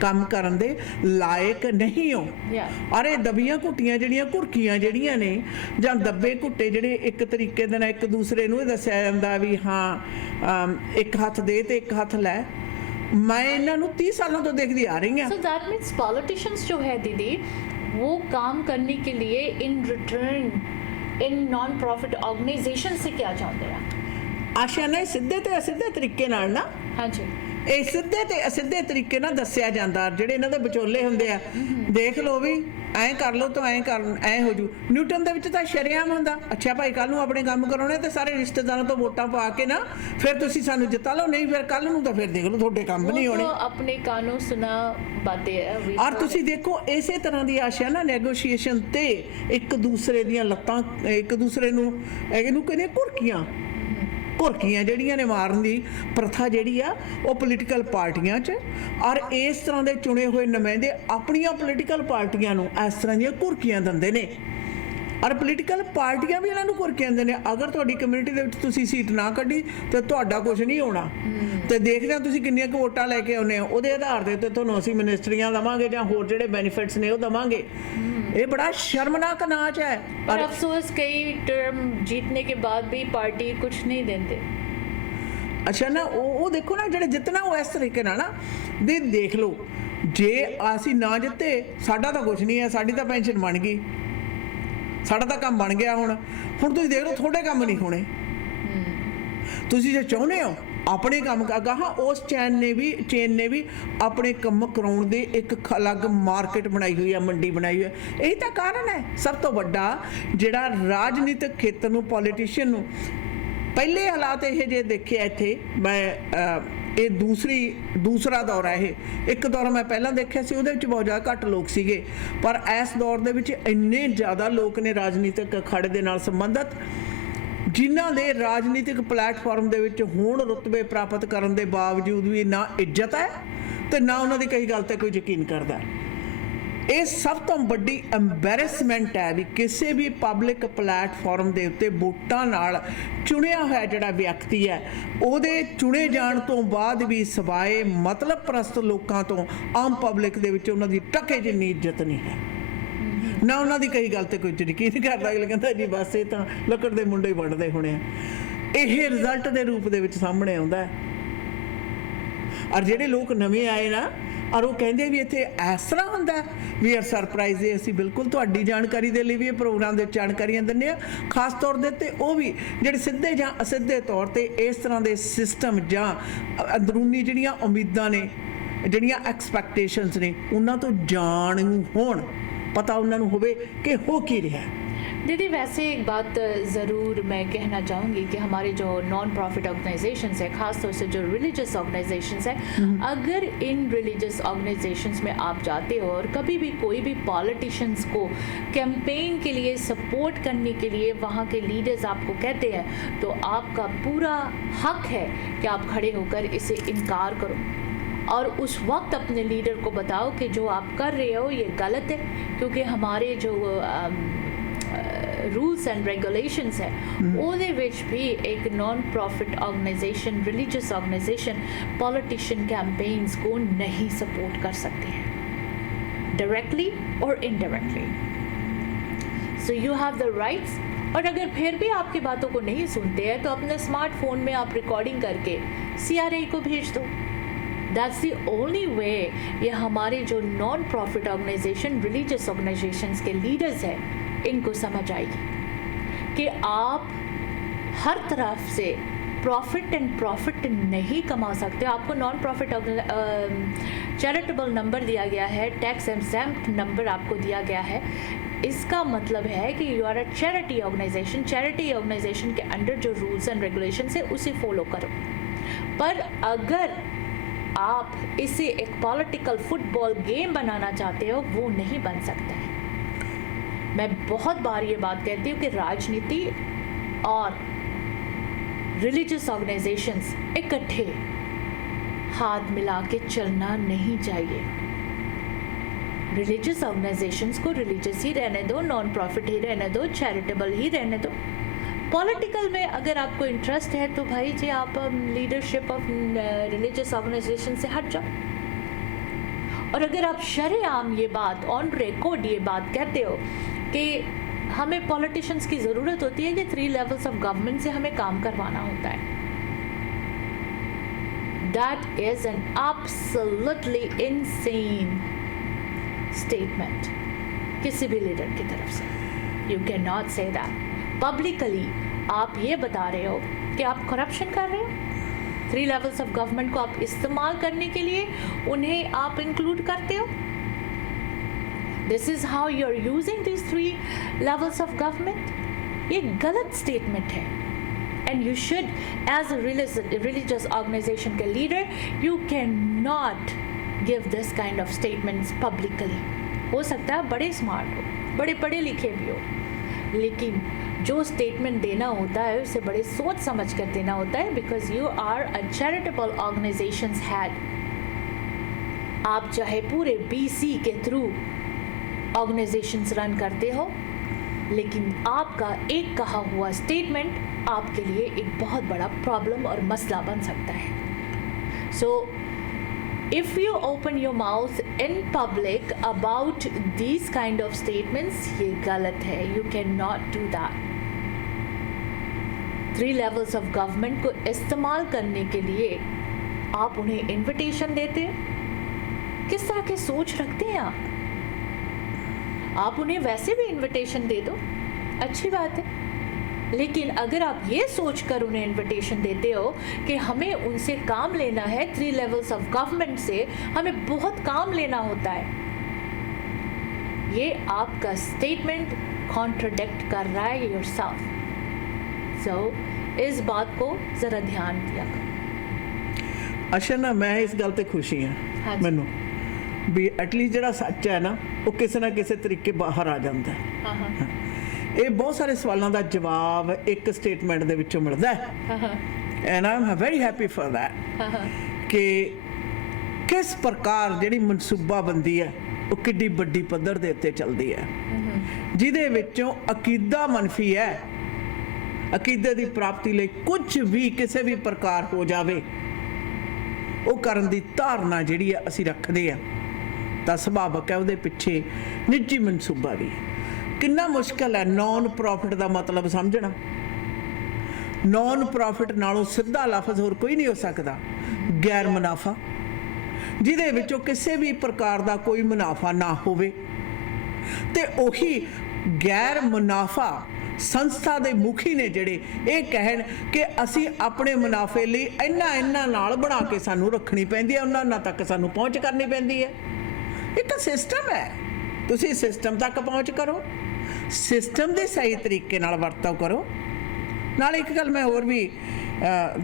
ਕੰਮ ਕਰਨ ਦੇ ਲਾਇਕ ਨਹੀਂ ਹੋ। ਅਰੇ ਦਬੀਆਂ ਘੁੱਟੀਆਂ ਜਿਹੜੀਆਂ, ਘੁਰਕੀਆਂ ਜਿਹੜੀਆਂ ਨੇ, ਜਾਂ ਦੱਬੇ ਘੁੱਟੇ ਜਿਹੜੇ ਇੱਕ ਤਰੀਕੇ ਦੇ ਨਾਲ ਇੱਕ ਦੂਸਰੇ ਨੂੰ ਇਹ ਦੱਸਿਆ ਜਾਂਦਾ ਵੀ ਹਾਂ ਇੱਕ ਹੱਥ ਦੇ ਤੇ ਇੱਕ ਹੱਥ ਲੈ, मैं इन्हों 30 सालों तो देखती आ रही हूँ। So that means politicians जो है दीदी वो काम करने के लिए in return in non-profit organization से क्या चाहते हैं? आशा ने सीधे ते असीधे तरीके नाल ना, हाँ जी, ਇਹ ਸਿੱਧੇ ਤੇ ਅਸਿੱਧੇ ਤਰੀਕੇ ਨਾਲ ਦੱਸਿਆ ਜਾਂਦਾ। ਜਿਹੜੇ ਇਹਨਾਂ ਦੇ ਵਿਚੋਲੇ ਹੁੰਦੇ ਆ, ਦੇਖ ਲਓ ਵੀ ਐਂ ਕਰ ਲਓ ਤਾਂ ਐਂ ਹੋ ਜੂ। ਨਿਊਟਨ ਦੇ ਵਿੱਚ ਤਾਂ ਸ਼ਰੇਆਮ ਹੁੰਦਾ, ਅੱਛਾ ਭਾਈ ਕੱਲ ਨੂੰ ਆਪਣੇ ਕੰਮ ਕਰਾਉਣੇ ਤੇ ਸਾਰੇ ਰਿਸ਼ਤੇਦਾਰਾਂ ਤੋਂ ਵੋਟਾਂ ਪਾ ਕੇ ਨਾ ਫਿਰ ਤੁਸੀਂ ਸਾਨੂੰ ਜਿੱਤਾ ਲਓ, ਨਹੀਂ ਫਿਰ ਕੱਲ ਨੂੰ ਤਾਂ ਫਿਰ ਦੇਖ ਲਓ ਤੁਹਾਡੇ ਕੰਮ ਨਹੀਂ ਹੋਣੇ। ਆਪਣੇ ਕਾਨੂੰਨ ਸੁਣਾ ਬਾतें है। ਔਰ ਤੁਸੀਂ ਦੇਖੋ ਇਸੇ ਤਰ੍ਹਾਂ ਦੀ ਆਸ਼ਾ ਨਾ ਨੈਗੋਸ਼ੀਏਸ਼ਨ ਤੇ ਇੱਕ ਦੂਸਰੇ ਦੀਆਂ ਲੱਤਾਂ, ਇੱਕ ਦੂਸਰੇ ਨੂੰ ਇਹਨੂੰ ਕਹਿੰਦੇ ਘੁਰਕੀਆਂ ਜਿਹੜੀਆਂ ਨੇ ਮਾਰਨ ਦੀ ਪ੍ਰਥਾ ਜਿਹੜੀ ਆ ਉਹ ਪੋਲੀਟੀਕਲ ਪਾਰਟੀਆਂ 'ਚ, ਔਰ ਇਸ ਤਰ੍ਹਾਂ ਦੇ ਚੁਣੇ ਹੋਏ ਨੁਮਾਇੰਦੇ ਆਪਣੀਆਂ ਪੋਲੀਟੀਕਲ ਪਾਰਟੀਆਂ ਨੂੰ ਇਸ ਤਰ੍ਹਾਂ ਦੀਆਂ ਘੁਰਕੀਆਂ ਦਿੰਦੇ ਨੇ, ਔਰ ਪੋਲੀਟੀਕਲ ਪਾਰਟੀਆਂ ਵੀ ਇਹਨਾਂ ਨੂੰ ਘੁਰਕੀਆਂ ਦਿੰਦੇ ਨੇ। ਅਗਰ ਤੁਹਾਡੀ ਕਮਿਊਨਿਟੀ ਦੇ ਵਿੱਚ ਤੁਸੀਂ ਸੀਟ ਨਾ ਕੱਢੀ ਤਾਂ ਤੁਹਾਡਾ ਕੁਝ ਨਹੀਂ ਹੋਣਾ, ਤੇ ਦੇਖਦੇ ਹਾਂ ਤੁਸੀਂ ਕਿੰਨੀਆਂ ਕੁ ਵੋਟਾਂ ਲੈ ਕੇ ਆਉਂਦੇ ਹੋ, ਉਹਦੇ ਆਧਾਰ ਦੇ ਉੱਤੇ ਤੁਹਾਨੂੰ ਅਸੀਂ ਮਿਨਿਸਟਰੀਆਂ ਦੇਵਾਂਗੇ ਜਾਂ ਹੋਰ ਜਿਹੜੇ ਬੈਨੀਫਿਟਸ ਨੇ ਉਹ ਦੇਵਾਂਗੇ। ये बड़ा शर्मनाक नाच है। और अफसोस कई टर्म जीतने के बाद भी पार्टी कुछ नहीं देते। अच्छा ना वो देखो ना ਜਿਹੜੇ ਜਿੱਤਣਾ ਉਹ ਇਸ ਤਰੀਕੇ ਨਾਲ ਨਾ ਵੀ ਦੇਖ ਲਓ, ਜੇ ਅਸੀਂ ਨਾ ਜਿੱਤੇ ਸਾਡਾ ਤਾਂ ਕੁਝ ਨਹੀਂ ਹੈ, ਸਾਡੀ ਤਾਂ ਪੈਨਸ਼ਨ ਬਣ ਗਈ, ਸਾਡਾ ਤਾਂ ਕੰਮ ਬਣ ਗਿਆ। ਹੁਣ ਤੁਸੀਂ ਦੇਖ ਲਓ ਤੁਹਾਡੇ ਕੰਮ ਨਹੀਂ ਹੋਣੇ। ਤੁਸੀਂ ਜੇ ਚਾਹੁੰਦੇ ਹੋ ਆਪਣੇ ਕੰਮ ਗਾਹਾਂ ਉਸ ਚੇਨ ਨੇ ਵੀ ਆਪਣੇ ਕੰਮ ਕਰਾਉਣ ਦੀ ਇੱਕ ਅਲੱਗ ਮਾਰਕੀਟ ਬਣਾਈ ਹੋਈ ਹੈ, ਮੰਡੀ ਬਣਾਈ ਹੋਈ ਹੈ। ਇਹੀ ਤਾਂ ਕਾਰਨ ਹੈ ਸਭ ਤੋਂ ਵੱਡਾ ਜਿਹੜਾ ਰਾਜਨੀਤਿਕ ਖੇਤਰ ਨੂੰ, ਪੋਲੀਟੀਸ਼ੀਅਨ ਨੂੰ ਪਹਿਲੇ ਹਾਲਾਤ ਇਹ ਜੇ ਦੇਖੇ ਇੱਥੇ। ਮੈਂ ਇਹ ਦੂਸਰਾ ਦੌਰ ਹੈ। ਇਹ ਇੱਕ ਦੌਰ ਮੈਂ ਪਹਿਲਾਂ ਦੇਖਿਆ ਸੀ, ਉਹਦੇ ਵਿੱਚ ਬਹੁਤ ਜ਼ਿਆਦਾ ਘੱਟ ਲੋਕ ਸੀਗੇ, ਪਰ ਇਸ ਦੌਰ ਦੇ ਵਿੱਚ ਇੰਨੇ ਜ਼ਿਆਦਾ ਲੋਕ ਨੇ ਰਾਜਨੀਤਿਕ ਅਖਾੜੇ ਦੇ ਨਾਲ ਸੰਬੰਧਿਤ, ਜਿਨ੍ਹਾਂ ਦੇ ਰਾਜਨੀਤਿਕ ਪਲੇਟਫਾਰਮ ਦੇ ਵਿੱਚ ਹੁਣ ਰੁਤਬੇ ਪ੍ਰਾਪਤ ਕਰਨ ਦੇ ਬਾਵਜੂਦ ਵੀ ਨਾ ਇੱਜ਼ਤ ਹੈ ਤੇ ਨਾ ਉਹਨਾਂ ਦੀ ਕਈ ਗੱਲ ਤੇ ਕੋਈ ਯਕੀਨ ਕਰਦਾ। ਇਹ ਸਭ ਤੋਂ ਵੱਡੀ ਐਮਬੈਰਸਮੈਂਟ ਹੈ ਵੀ ਕਿਸੇ ਵੀ ਪਬਲਿਕ ਪਲੇਟਫਾਰਮ ਦੇ ਉੱਤੇ ਵੋਟਾਂ ਨਾਲ ਚੁਣਿਆ ਹੋਇਆ ਜਿਹੜਾ ਵਿਅਕਤੀ ਹੈ, ਉਹਦੇ ਚੁਣੇ ਜਾਣ ਤੋਂ ਬਾਅਦ ਵੀ ਸਿਵਾਏ ਮਤਲਬ ਪ੍ਰਸਤ ਲੋਕਾਂ ਤੋਂ ਆਮ ਪਬਲਿਕ ਦੇ ਵਿੱਚ ਉਹਨਾਂ ਦੀ ਟਕੇ ਜਿੰਨੀ ਇੱਜ਼ਤ ਨਹੀਂ ਹੈ, ਨਾ ਉਹਨਾਂ ਦੀ ਕਈ ਗੱਲ ਤੇ ਕੋਈ ਯਕੀਨ ਕਰਦਾ। ਅਗਲਾ ਕਹਿੰਦਾ ਜੀ ਬਸ ਇਹ ਤਾਂ ਲੱਕੜ ਦੇ ਮੁੰਡੇ ਹੀ ਵੰਡਦੇ ਹੋਣੇ ਆ। ਇਹ ਰਿਜ਼ਲਟ ਦੇ ਰੂਪ ਦੇ ਵਿੱਚ ਸਾਹਮਣੇ ਆਉਂਦਾ ਹੈ। ਔਰ ਜਿਹੜੇ ਲੋਕ ਨਵੇਂ ਆਏ ਨਾ, ਔਰ ਉਹ ਕਹਿੰਦੇ ਵੀ ਇੱਥੇ ਇਸ ਤਰ੍ਹਾਂ ਹੁੰਦਾ ਵੀ, ਆਰ ਸਰਪ੍ਰਾਈਜ਼ ਹੈ। ਅਸੀਂ ਬਿਲਕੁਲ ਤੁਹਾਡੀ ਜਾਣਕਾਰੀ ਦੇ ਲਈ ਵੀ ਇਹ ਪ੍ਰੋਗਰਾਮ ਦੇ ਜਾਣਕਾਰੀਆਂ ਦਿੰਦੇ ਹਾਂ, ਖਾਸ ਤੌਰ ਦੇ ਉੱਤੇ ਉਹ ਵੀ ਜਿਹੜੇ ਸਿੱਧੇ ਜਾਂ ਅਸਿੱਧੇ ਤੌਰ ਤੇ ਇਸ ਤਰ੍ਹਾਂ ਦੇ ਸਿਸਟਮ ਜਾਂ ਅੰਦਰੂਨੀ ਜਿਹੜੀਆਂ ਉਮੀਦਾਂ ਨੇ, ਜਿਹੜੀਆਂ ਐਕਸਪੈਕਟੇਸ਼ਨਸ ਨੇ, ਉਹਨਾਂ ਤੋਂ ਜਾਣੂ ਹੋਣ, पता उन्होंने होवे कि हो की रहा है। दीदी वैसे एक बात ज़रूर मैं कहना चाहूँगी कि हमारे जो नॉन प्रॉफिट ऑर्गेनाइजेशंस है, ख़ास तौर से जो रिलीजियस ऑर्गेनाइजेशंस है, अगर इन रिलीजियस ऑर्गेनाइजेशंस में आप जाते हो और कभी भी कोई भी पॉलिटिशियंस को कैंपेन के लिए सपोर्ट करने के लिए वहाँ के लीडर्स आपको कहते हैं, तो आपका पूरा हक है कि आप खड़े होकर इसे इनकार करो और उस वक्त अपने लीडर को बताओ कि जो आप कर रहे हो ये गलत है, क्योंकि हमारे जो रूल्स एंड रेगुलेशंस है ਉਹਦੇ ਵਿੱਚ ਵੀ एक non profit organization, religious organization politician campaigns को नहीं सपोर्ट कर सकते हैं डायरेक्टली और indirectly. So you have the rights. और अगर फिर भी आपकी बातों को नहीं सुनते हैं तो अपने स्मार्टफोन में आप रिकॉर्डिंग करके CRA को भेज दो। That's the only way. ये हमारे जो non profit organization, religious organizations के लीडर्स हैं, इनको समझ आएगी कि आप हर तरफ से प्रॉफिट नहीं कमा सकते। आपको नॉन प्रॉफिट चैरिटेबल नंबर दिया गया है, टैक्स एग्जेम्प्ट नंबर आपको दिया गया है। इसका मतलब है कि you are a charity organization. Charity organization के अंडर जो रूल्स एंड रेगुलेशंस है उसे फॉलो करो। पर अगर आप इसे एक पॉलिटिकल फुटबॉल गेम बनाना चाहते हो, वो नहीं बन सकता है। मैं बहुत बार ये बात कहती हूँ कि राजनीति और रिलीजियस ऑर्गेनाइजेशंस इकट्ठे हाथ मिला के चलना नहीं चाहिए। रिलीजियस ऑर्गेनाइजेशंस को रिलीजियस ही रहने दो, नॉन प्रॉफिट ही रहने दो, चैरिटेबल ही रहने दो। पॉलिटिकल में अगर आपको इंटरेस्ट है तो भाई जी आप लीडरशिप ऑफ रिलीजियस ऑर्गेनाइजेशन से हट जाओ। और अगर आप शरेआम ये बात ऑन रिकॉर्ड ये बात कहते हो कि हमें पॉलिटिशियंस की ज़रूरत होती है कि 3 लेवल्स ऑफ गवर्नमेंट से हमें काम करवाना होता है, that is an absolutely insane statement किसी भी लीडर की तरफ से। You can not say that publicly. आप ये बता रहे हो कि आप करप्शन कर रहे हो। 3 लेवल्स ऑफ गवर्नमेंट को आप इस्तेमाल करने के लिए उन्हें आप इंक्लूड करते हो। This is how you are using this 3 levels of government. ये गलत स्टेटमेंट है and you should as a religious organisation के leader you can not give this kind of statements publicly. हो सकता है बड़े स्मार्ट हो, बड़े पढ़े लिखे भी हो, लेकिन जो स्टेटमेंट देना होता है उसे बड़े सोच समझ कर देना होता है, because you are a charitable organizations head. आप चाहे पूरे BC के थ्रू ऑर्गेनाइजेशंस रन करते हो, लेकिन आपका एक कहा हुआ स्टेटमेंट आपके लिए एक बहुत बड़ा प्रॉब्लम और मसला बन सकता है। सो if you open your mouth in public about these kind of statements, ये गलत है। You cannot do that। 3 levels of government को इस्तेमाल करने के लिए आप उन्हें इनविटेशन देते हैं। किस तरह की सोच रखते हैं आप उन्हें वैसे भी इनविटेशन दे दो, अच्छी बात है, लेकिन अगर आप ये सोचकर उन्हें इनविटेशन देते हो कि हमें उनसे काम लेना है, 3 लेवल्स ऑफ गवर्नमेंट से हमें बहुत काम लेना होता है, ये आपका स्टेटमेंट कॉन्ट्रडिक्ट कर रहा है योरसेल्फ। सो इस बात को जरा ध्यान दिया करो। ਅੱਛਾ ਨਾ ਮੈਂ ਇਸ ਗੱਲ ਤੇ ਖੁਸ਼ੀ ਹਾਂ ਹਾਂਜੀ। ਮੈਨੂੰ ਵੀ ਐਟਲੀਸਟ ਜਿਹੜਾ ਸੱਚ ਹੈ ਨਾ ਉਹ ਕਿਸੇ ਨਾ ਕਿਸੇ ਤਰੀਕੇ ਬਾਹਰ ਆ ਜਾਂਦਾ ਹੈ। हाँ हाँ ਇਹ ਬਹੁਤ ਸਾਰੇ ਸਵਾਲਾਂ ਦਾ ਜਵਾਬ ਇੱਕ ਸਟੇਟਮੈਂਟ ਦੇ ਵਿੱਚੋਂ ਮਿਲਦਾ ਹੈ हाँ हाँ and I am very happy for that हाँ हाँ ਕਿ ਕਿਸ ਪ੍ਰਕਾਰ ਜਿਹੜੀ ਮਨਸੂਬਾਬੰਦੀ ਹੈ ਉਹ ਕਿੱਡੀ ਵੱਡੀ ਪੱਧਰ ਦੇ ਉੱਤੇ ਚੱਲਦੀ ਹੈ, ਜਿਹਦੇ ਵਿੱਚੋਂ ਅਕੀਦਾ ਮਨਫੀ ਹੈ। ਅਕੀਦੇ ਦੀ ਪ੍ਰਾਪਤੀ ਲਈ ਕੁਝ ਵੀ ਕਿਸੇ ਵੀ ਪ੍ਰਕਾਰ ਹੋ ਜਾਵੇ ਉਹ ਕਰਨ ਦੀ ਧਾਰਨਾ ਜਿਹੜੀ ਆ ਅਸੀਂ ਰੱਖਦੇ ਆ, ਤਾਂ ਸੁਭਾਵਕ ਹੈ ਉਹਦੇ ਪਿੱਛੇ ਨਿੱਜੀ ਮਨਸੂਬਾ ਵੀ ਹੈ। ਕਿੰਨਾ ਮੁਸ਼ਕਲ ਹੈ ਨੌਨ ਪ੍ਰੋਫਿਟ ਦਾ ਮਤਲਬ ਸਮਝਣਾ। ਨੌਨ ਪ੍ਰੋਫਿਟ ਨਾਲੋਂ ਸਿੱਧਾ ਲਫ਼ਜ਼ ਹੋਰ ਕੋਈ ਨਹੀਂ ਹੋ ਸਕਦਾ, ਗੈਰ ਮੁਨਾਫਾ, ਜਿਹਦੇ ਵਿੱਚੋਂ ਕਿਸੇ ਵੀ ਪ੍ਰਕਾਰ ਦਾ ਕੋਈ ਮੁਨਾਫਾ ਨਾ ਹੋਵੇ। ਤੇ ਉਹੀ ਗੈਰ ਮੁਨਾਫਾ ਸੰਸਥਾ ਦੇ ਮੁਖੀ ਨੇ ਜਿਹੜੇ ਇਹ ਕਹਿਣ ਕਿ ਅਸੀਂ ਆਪਣੇ ਮੁਨਾਫੇ ਲਈ ਇਹਨਾਂ ਨਾਲ ਬਣਾ ਕੇ ਸਾਨੂੰ ਰੱਖਣੀ ਪੈਂਦੀ ਹੈ, ਉਹਨਾਂ ਤੱਕ ਸਾਨੂੰ ਪਹੁੰਚ ਕਰਨੀ ਪੈਂਦੀ ਹੈ। ਇੱਕ ਸਿਸਟਮ ਹੈ, ਤੁਸੀਂ ਸਿਸਟਮ ਤੱਕ ਪਹੁੰਚ ਕਰੋ, ਸਿਸਟਮ ਦੇ ਸਹੀ ਤਰੀਕੇ ਨਾਲ ਵਰਤੋਂ ਕਰੋ। ਨਾਲ ਇੱਕ ਗੱਲ ਮੈਂ ਹੋਰ ਵੀ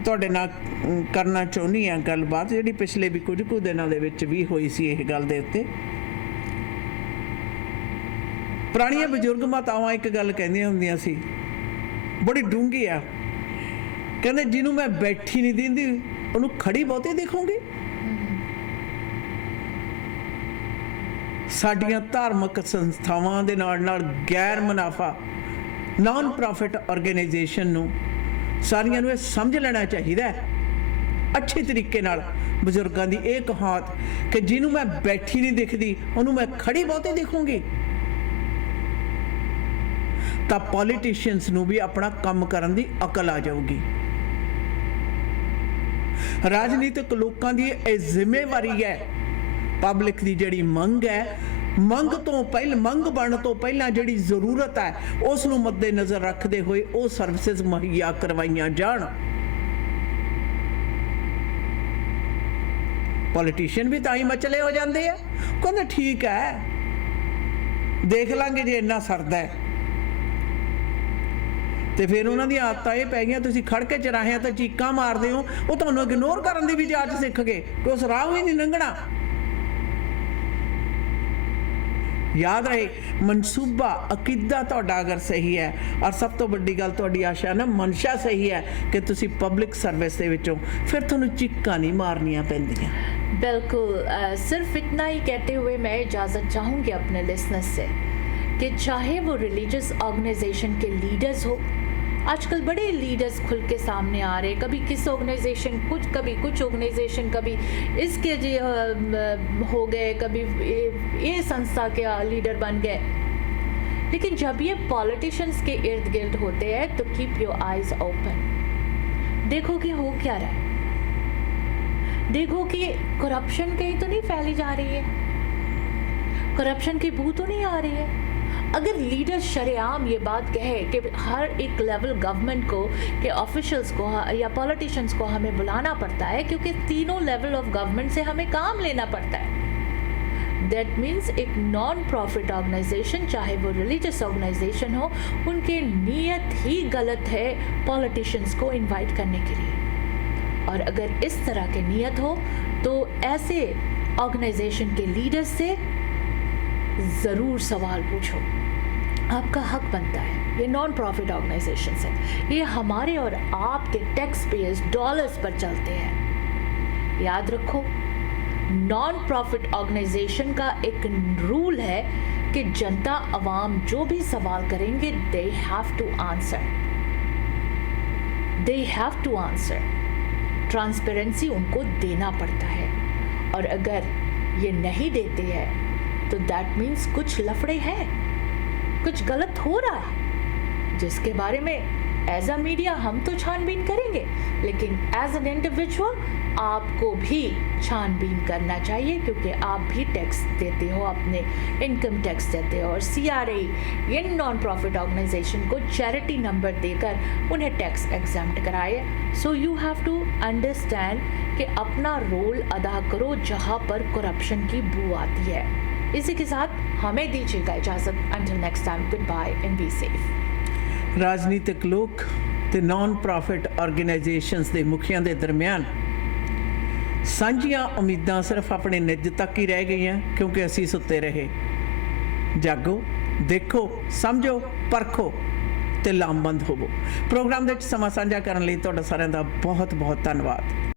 ਤੁਹਾਡੇ ਨਾਲ ਕਰਨਾ ਚਾਹੁੰਦੀ ਹਾਂ ਗੱਲਬਾਤ, ਜਿਹੜੀ ਪਿਛਲੇ ਵੀ ਕੁਝ ਕੁ ਦਿਨਾਂ ਦੇ ਵਿੱਚ ਵੀ ਹੋਈ ਸੀ ਇਹ ਗੱਲ ਦੇ ਉੱਤੇ। ਪੁਰਾਣੀਆਂ ਬਜ਼ੁਰਗ ਮਾਤਾਵਾਂ ਇੱਕ ਗੱਲ ਕਹਿੰਦੀਆਂ ਹੁੰਦੀਆਂ ਸੀ, ਬੜੀ ਡੂੰਘੀ ਆ, ਕਹਿੰਦੇ ਜਿਹਨੂੰ ਮੈਂ ਬੈਠੀ ਨਹੀਂ ਦਿੰਦੀ ਉਹਨੂੰ ਖੜੀ ਬਹੁਤੇ ਦੇਖੋਗੇ। ਸਾਡੀਆਂ ਧਾਰਮਿਕ ਸੰਸਥਾਵਾਂ ਦੇ ਨਾਲ ਗੈਰ ਮੁਨਾਫਾ ਨਾਨ ਪ੍ਰੋਫਿਟ ਆਰਗੇਨਾਈਜੇਸ਼ਨ ਨੂੰ ਸਾਰੀਆਂ ਨੂੰ ਇਹ ਸਮਝ ਲੈਣਾ ਚਾਹੀਦਾ ਹੈ ਅੱਛੇ ਤਰੀਕੇ ਨਾਲ। ਬਜ਼ੁਰਗਾਂ ਦੀ ਇਹ ਕਹਾਵਤ ਕਿ ਜਿਹਨੂੰ ਮੈਂ ਬੈਠੀ ਨਹੀਂ ਦਿਖਦੀ ਉਹਨੂੰ ਮੈਂ ਖੜੀ ਬਹੁਤੇ ਦੇਖੂੰਗੀ, ਤਾਂ ਪੋਲੀਟੀਸ਼ੀਅਨਸ ਨੂੰ ਵੀ ਆਪਣਾ ਕੰਮ ਕਰਨ ਦੀ ਅਕਲ ਆ ਜਾਊਗੀ। ਰਾਜਨੀਤਿਕ ਲੋਕਾਂ ਦੀ ਇਹ ਜ਼ਿੰਮੇਵਾਰੀ ਹੈ, ਪਬਲਿਕ ਦੀ ਜਿਹੜੀ ਮੰਗ ਹੈ, ਮੰਗ ਬਣਨ ਤੋਂ ਪਹਿਲਾਂ ਜਿਹੜੀ ਜ਼ਰੂਰਤ ਹੈ ਉਸ ਨੂੰ ਮੱਦੇ ਨਜ਼ਰ ਰੱਖਦੇ ਹੋਏ ਉਹ ਸਰਵਿਸਿਜ਼ ਮੁਹੱਈਆ ਕਰਵਾਈਆਂ ਜਾਣ। ਪੋਲੀਟੀਸ਼ੀਅਨ ਵੀ ਤਾਂ ਹੀ ਮਚਲੇ ਹੋ ਜਾਂਦੇ ਆ, ਕਹਿੰਦੇ ਠੀਕ ਹੈ ਦੇਖ ਲਾਂਗੇ ਜੇ ਇੰਨਾ ਸਰਦਾ ਹੈ, ਤੇ ਫਿਰ ਉਹਨਾਂ ਦੀਆਂ ਆਦਤਾਂ ਇਹ ਪੈ ਗਈਆਂ, ਤੁਸੀਂ ਖੜ ਕੇ ਚਰਾਹਿਆਂ ਤਾਂ ਚੀਕਾਂ ਮਾਰਦੇ ਹੋ, ਉਹ ਤੁਹਾਨੂੰ ਇਗਨੋਰ ਕਰਨ ਦੀ ਵੀ ਜਾਚ ਸਿੱਖ ਗਏ ਕਿ ਉਸ ਰਾਹ ਹੀ ਨਹੀਂ ਲੰਘਣਾ। याद रहे मनसूबा अकीदा तुहाडा अगर सही है, और सब तो बड़ी गल तुहाडी आशा ना मनशा सही है कि तुसी पब्लिक सर्विस दे विचों फिर तुहानू चिक्कां नहीं मारनियां पैंदियां। बिल्कुल, सिर्फ इतना ही कहते हुए मैं इजाज़त चाहूँगी अपने लिसनर्स से कि चाहे वो रिलीजियस ऑर्गेनाइजेशन के लीडर्स हो, आजकल बड़े लीडर्स खुल के सामने आ रहे, कभी किस ऑर्गेनाइजेशन कुछ, कभी कुछ ऑर्गेनाइजेशन, कभी इसके हो गए, कभी ये संस्था के लीडर बन गए। लेकिन जब ये पॉलिटिशियंस के इर्द गिर्द होते हैं तो कीप योर आइज ओपन, देखो कि हो क्या रहा है, देखो कि करप्शन कहीं तो नहीं फैली जा रही है, करप्शन की बू तो नहीं आ रही है। अगर लीडर शरेआम ये बात कहे कि हर एक लेवल गवर्नमेंट को के ऑफिशियल्स को या पॉलिटिशियंस को हमें बुलाना पड़ता है क्योंकि तीनों लेवल ऑफ गवर्नमेंट से हमें काम लेना पड़ता है, दैट मीन्स एक नॉन प्रॉफिट ऑर्गेनाइजेशन, चाहे वो रिलीजियस ऑर्गेनाइजेशन हो, उनकी नीयत ही गलत है पॉलिटिशियंस को इन्वाइट करने के लिए। और अगर इस तरह की नीयत हो तो ऐसे ऑर्गेनाइजेशन के लीडर्स से ज़रूर सवाल पूछो, आपका हक बनता है। ये नॉन प्रॉफिट ऑर्गेनाइजेशन है, ये हमारे और आपके टैक्स पेयर्स डॉलर्स पर चलते हैं। याद रखो, नॉन प्रॉफिट ऑर्गेनाइजेशन का एक रूल है कि जनता अवाम जो भी सवाल करेंगे they have to answer, they have to answer. Transparency उनको देना पड़ता है, और अगर ये नहीं देते हैं तो दैट मीन्स कुछ लफड़े हैं, कुछ गलत हो रहा है, जिसके बारे में एज अ मीडिया हम तो छानबीन करेंगे, लेकिन एज एन इंडिविजुअल आपको भी छानबीन करना चाहिए, क्योंकि आप भी टैक्स देते हो, अपने इनकम टैक्स देते हो। और CRA ये नॉन प्रॉफिट ऑर्गेनाइजेशन को चैरिटी नंबर देकर उन्हें टैक्स एग्जम्प्ट कराए। So you have to understand कि अपना रोल अदा करो जहाँ पर करप्शन की बू आती है। इसी के साथ हमें दीजिएगा इजाज़त। Until next time, goodbye and be safe. ਰਾਜਨੀਤਿਕ ਲੋਕ ਤੇ ਨਾਨ ਪ੍ਰੋਫਿਟ ਆਰਗੇਨਾਈਜੇਸ਼ਨਸ ਦੇ ਮੁਖੀਆਂ ਦੇ ਦਰਮਿਆਨ ਸਾਂਝੀਆਂ ਉਮੀਦਾਂ ਸਿਰਫ ਆਪਣੇ ਨਿੱਜ ਤੱਕ ਹੀ ਰਹਿ ਗਈਆਂ, ਕਿਉਂਕਿ ਅਸੀਂ ਸੁੱਤੇ ਰਹੇ। ਜਾਗੋ, ਦੇਖੋ, ਸਮਝੋ, ਪਰਖੋ ਤੇ ਲਾਮਬੰਦ ਹੋਵੋ। ਪ੍ਰੋਗਰਾਮ ਦੇ ਵਿੱਚ ਸਮਾਂ ਸਾਂਝਾ ਕਰਨ ਲਈ ਤੁਹਾਡਾ ਸਾਰਿਆਂ ਦਾ ਬਹੁਤ ਬਹੁਤ ਧੰਨਵਾਦ।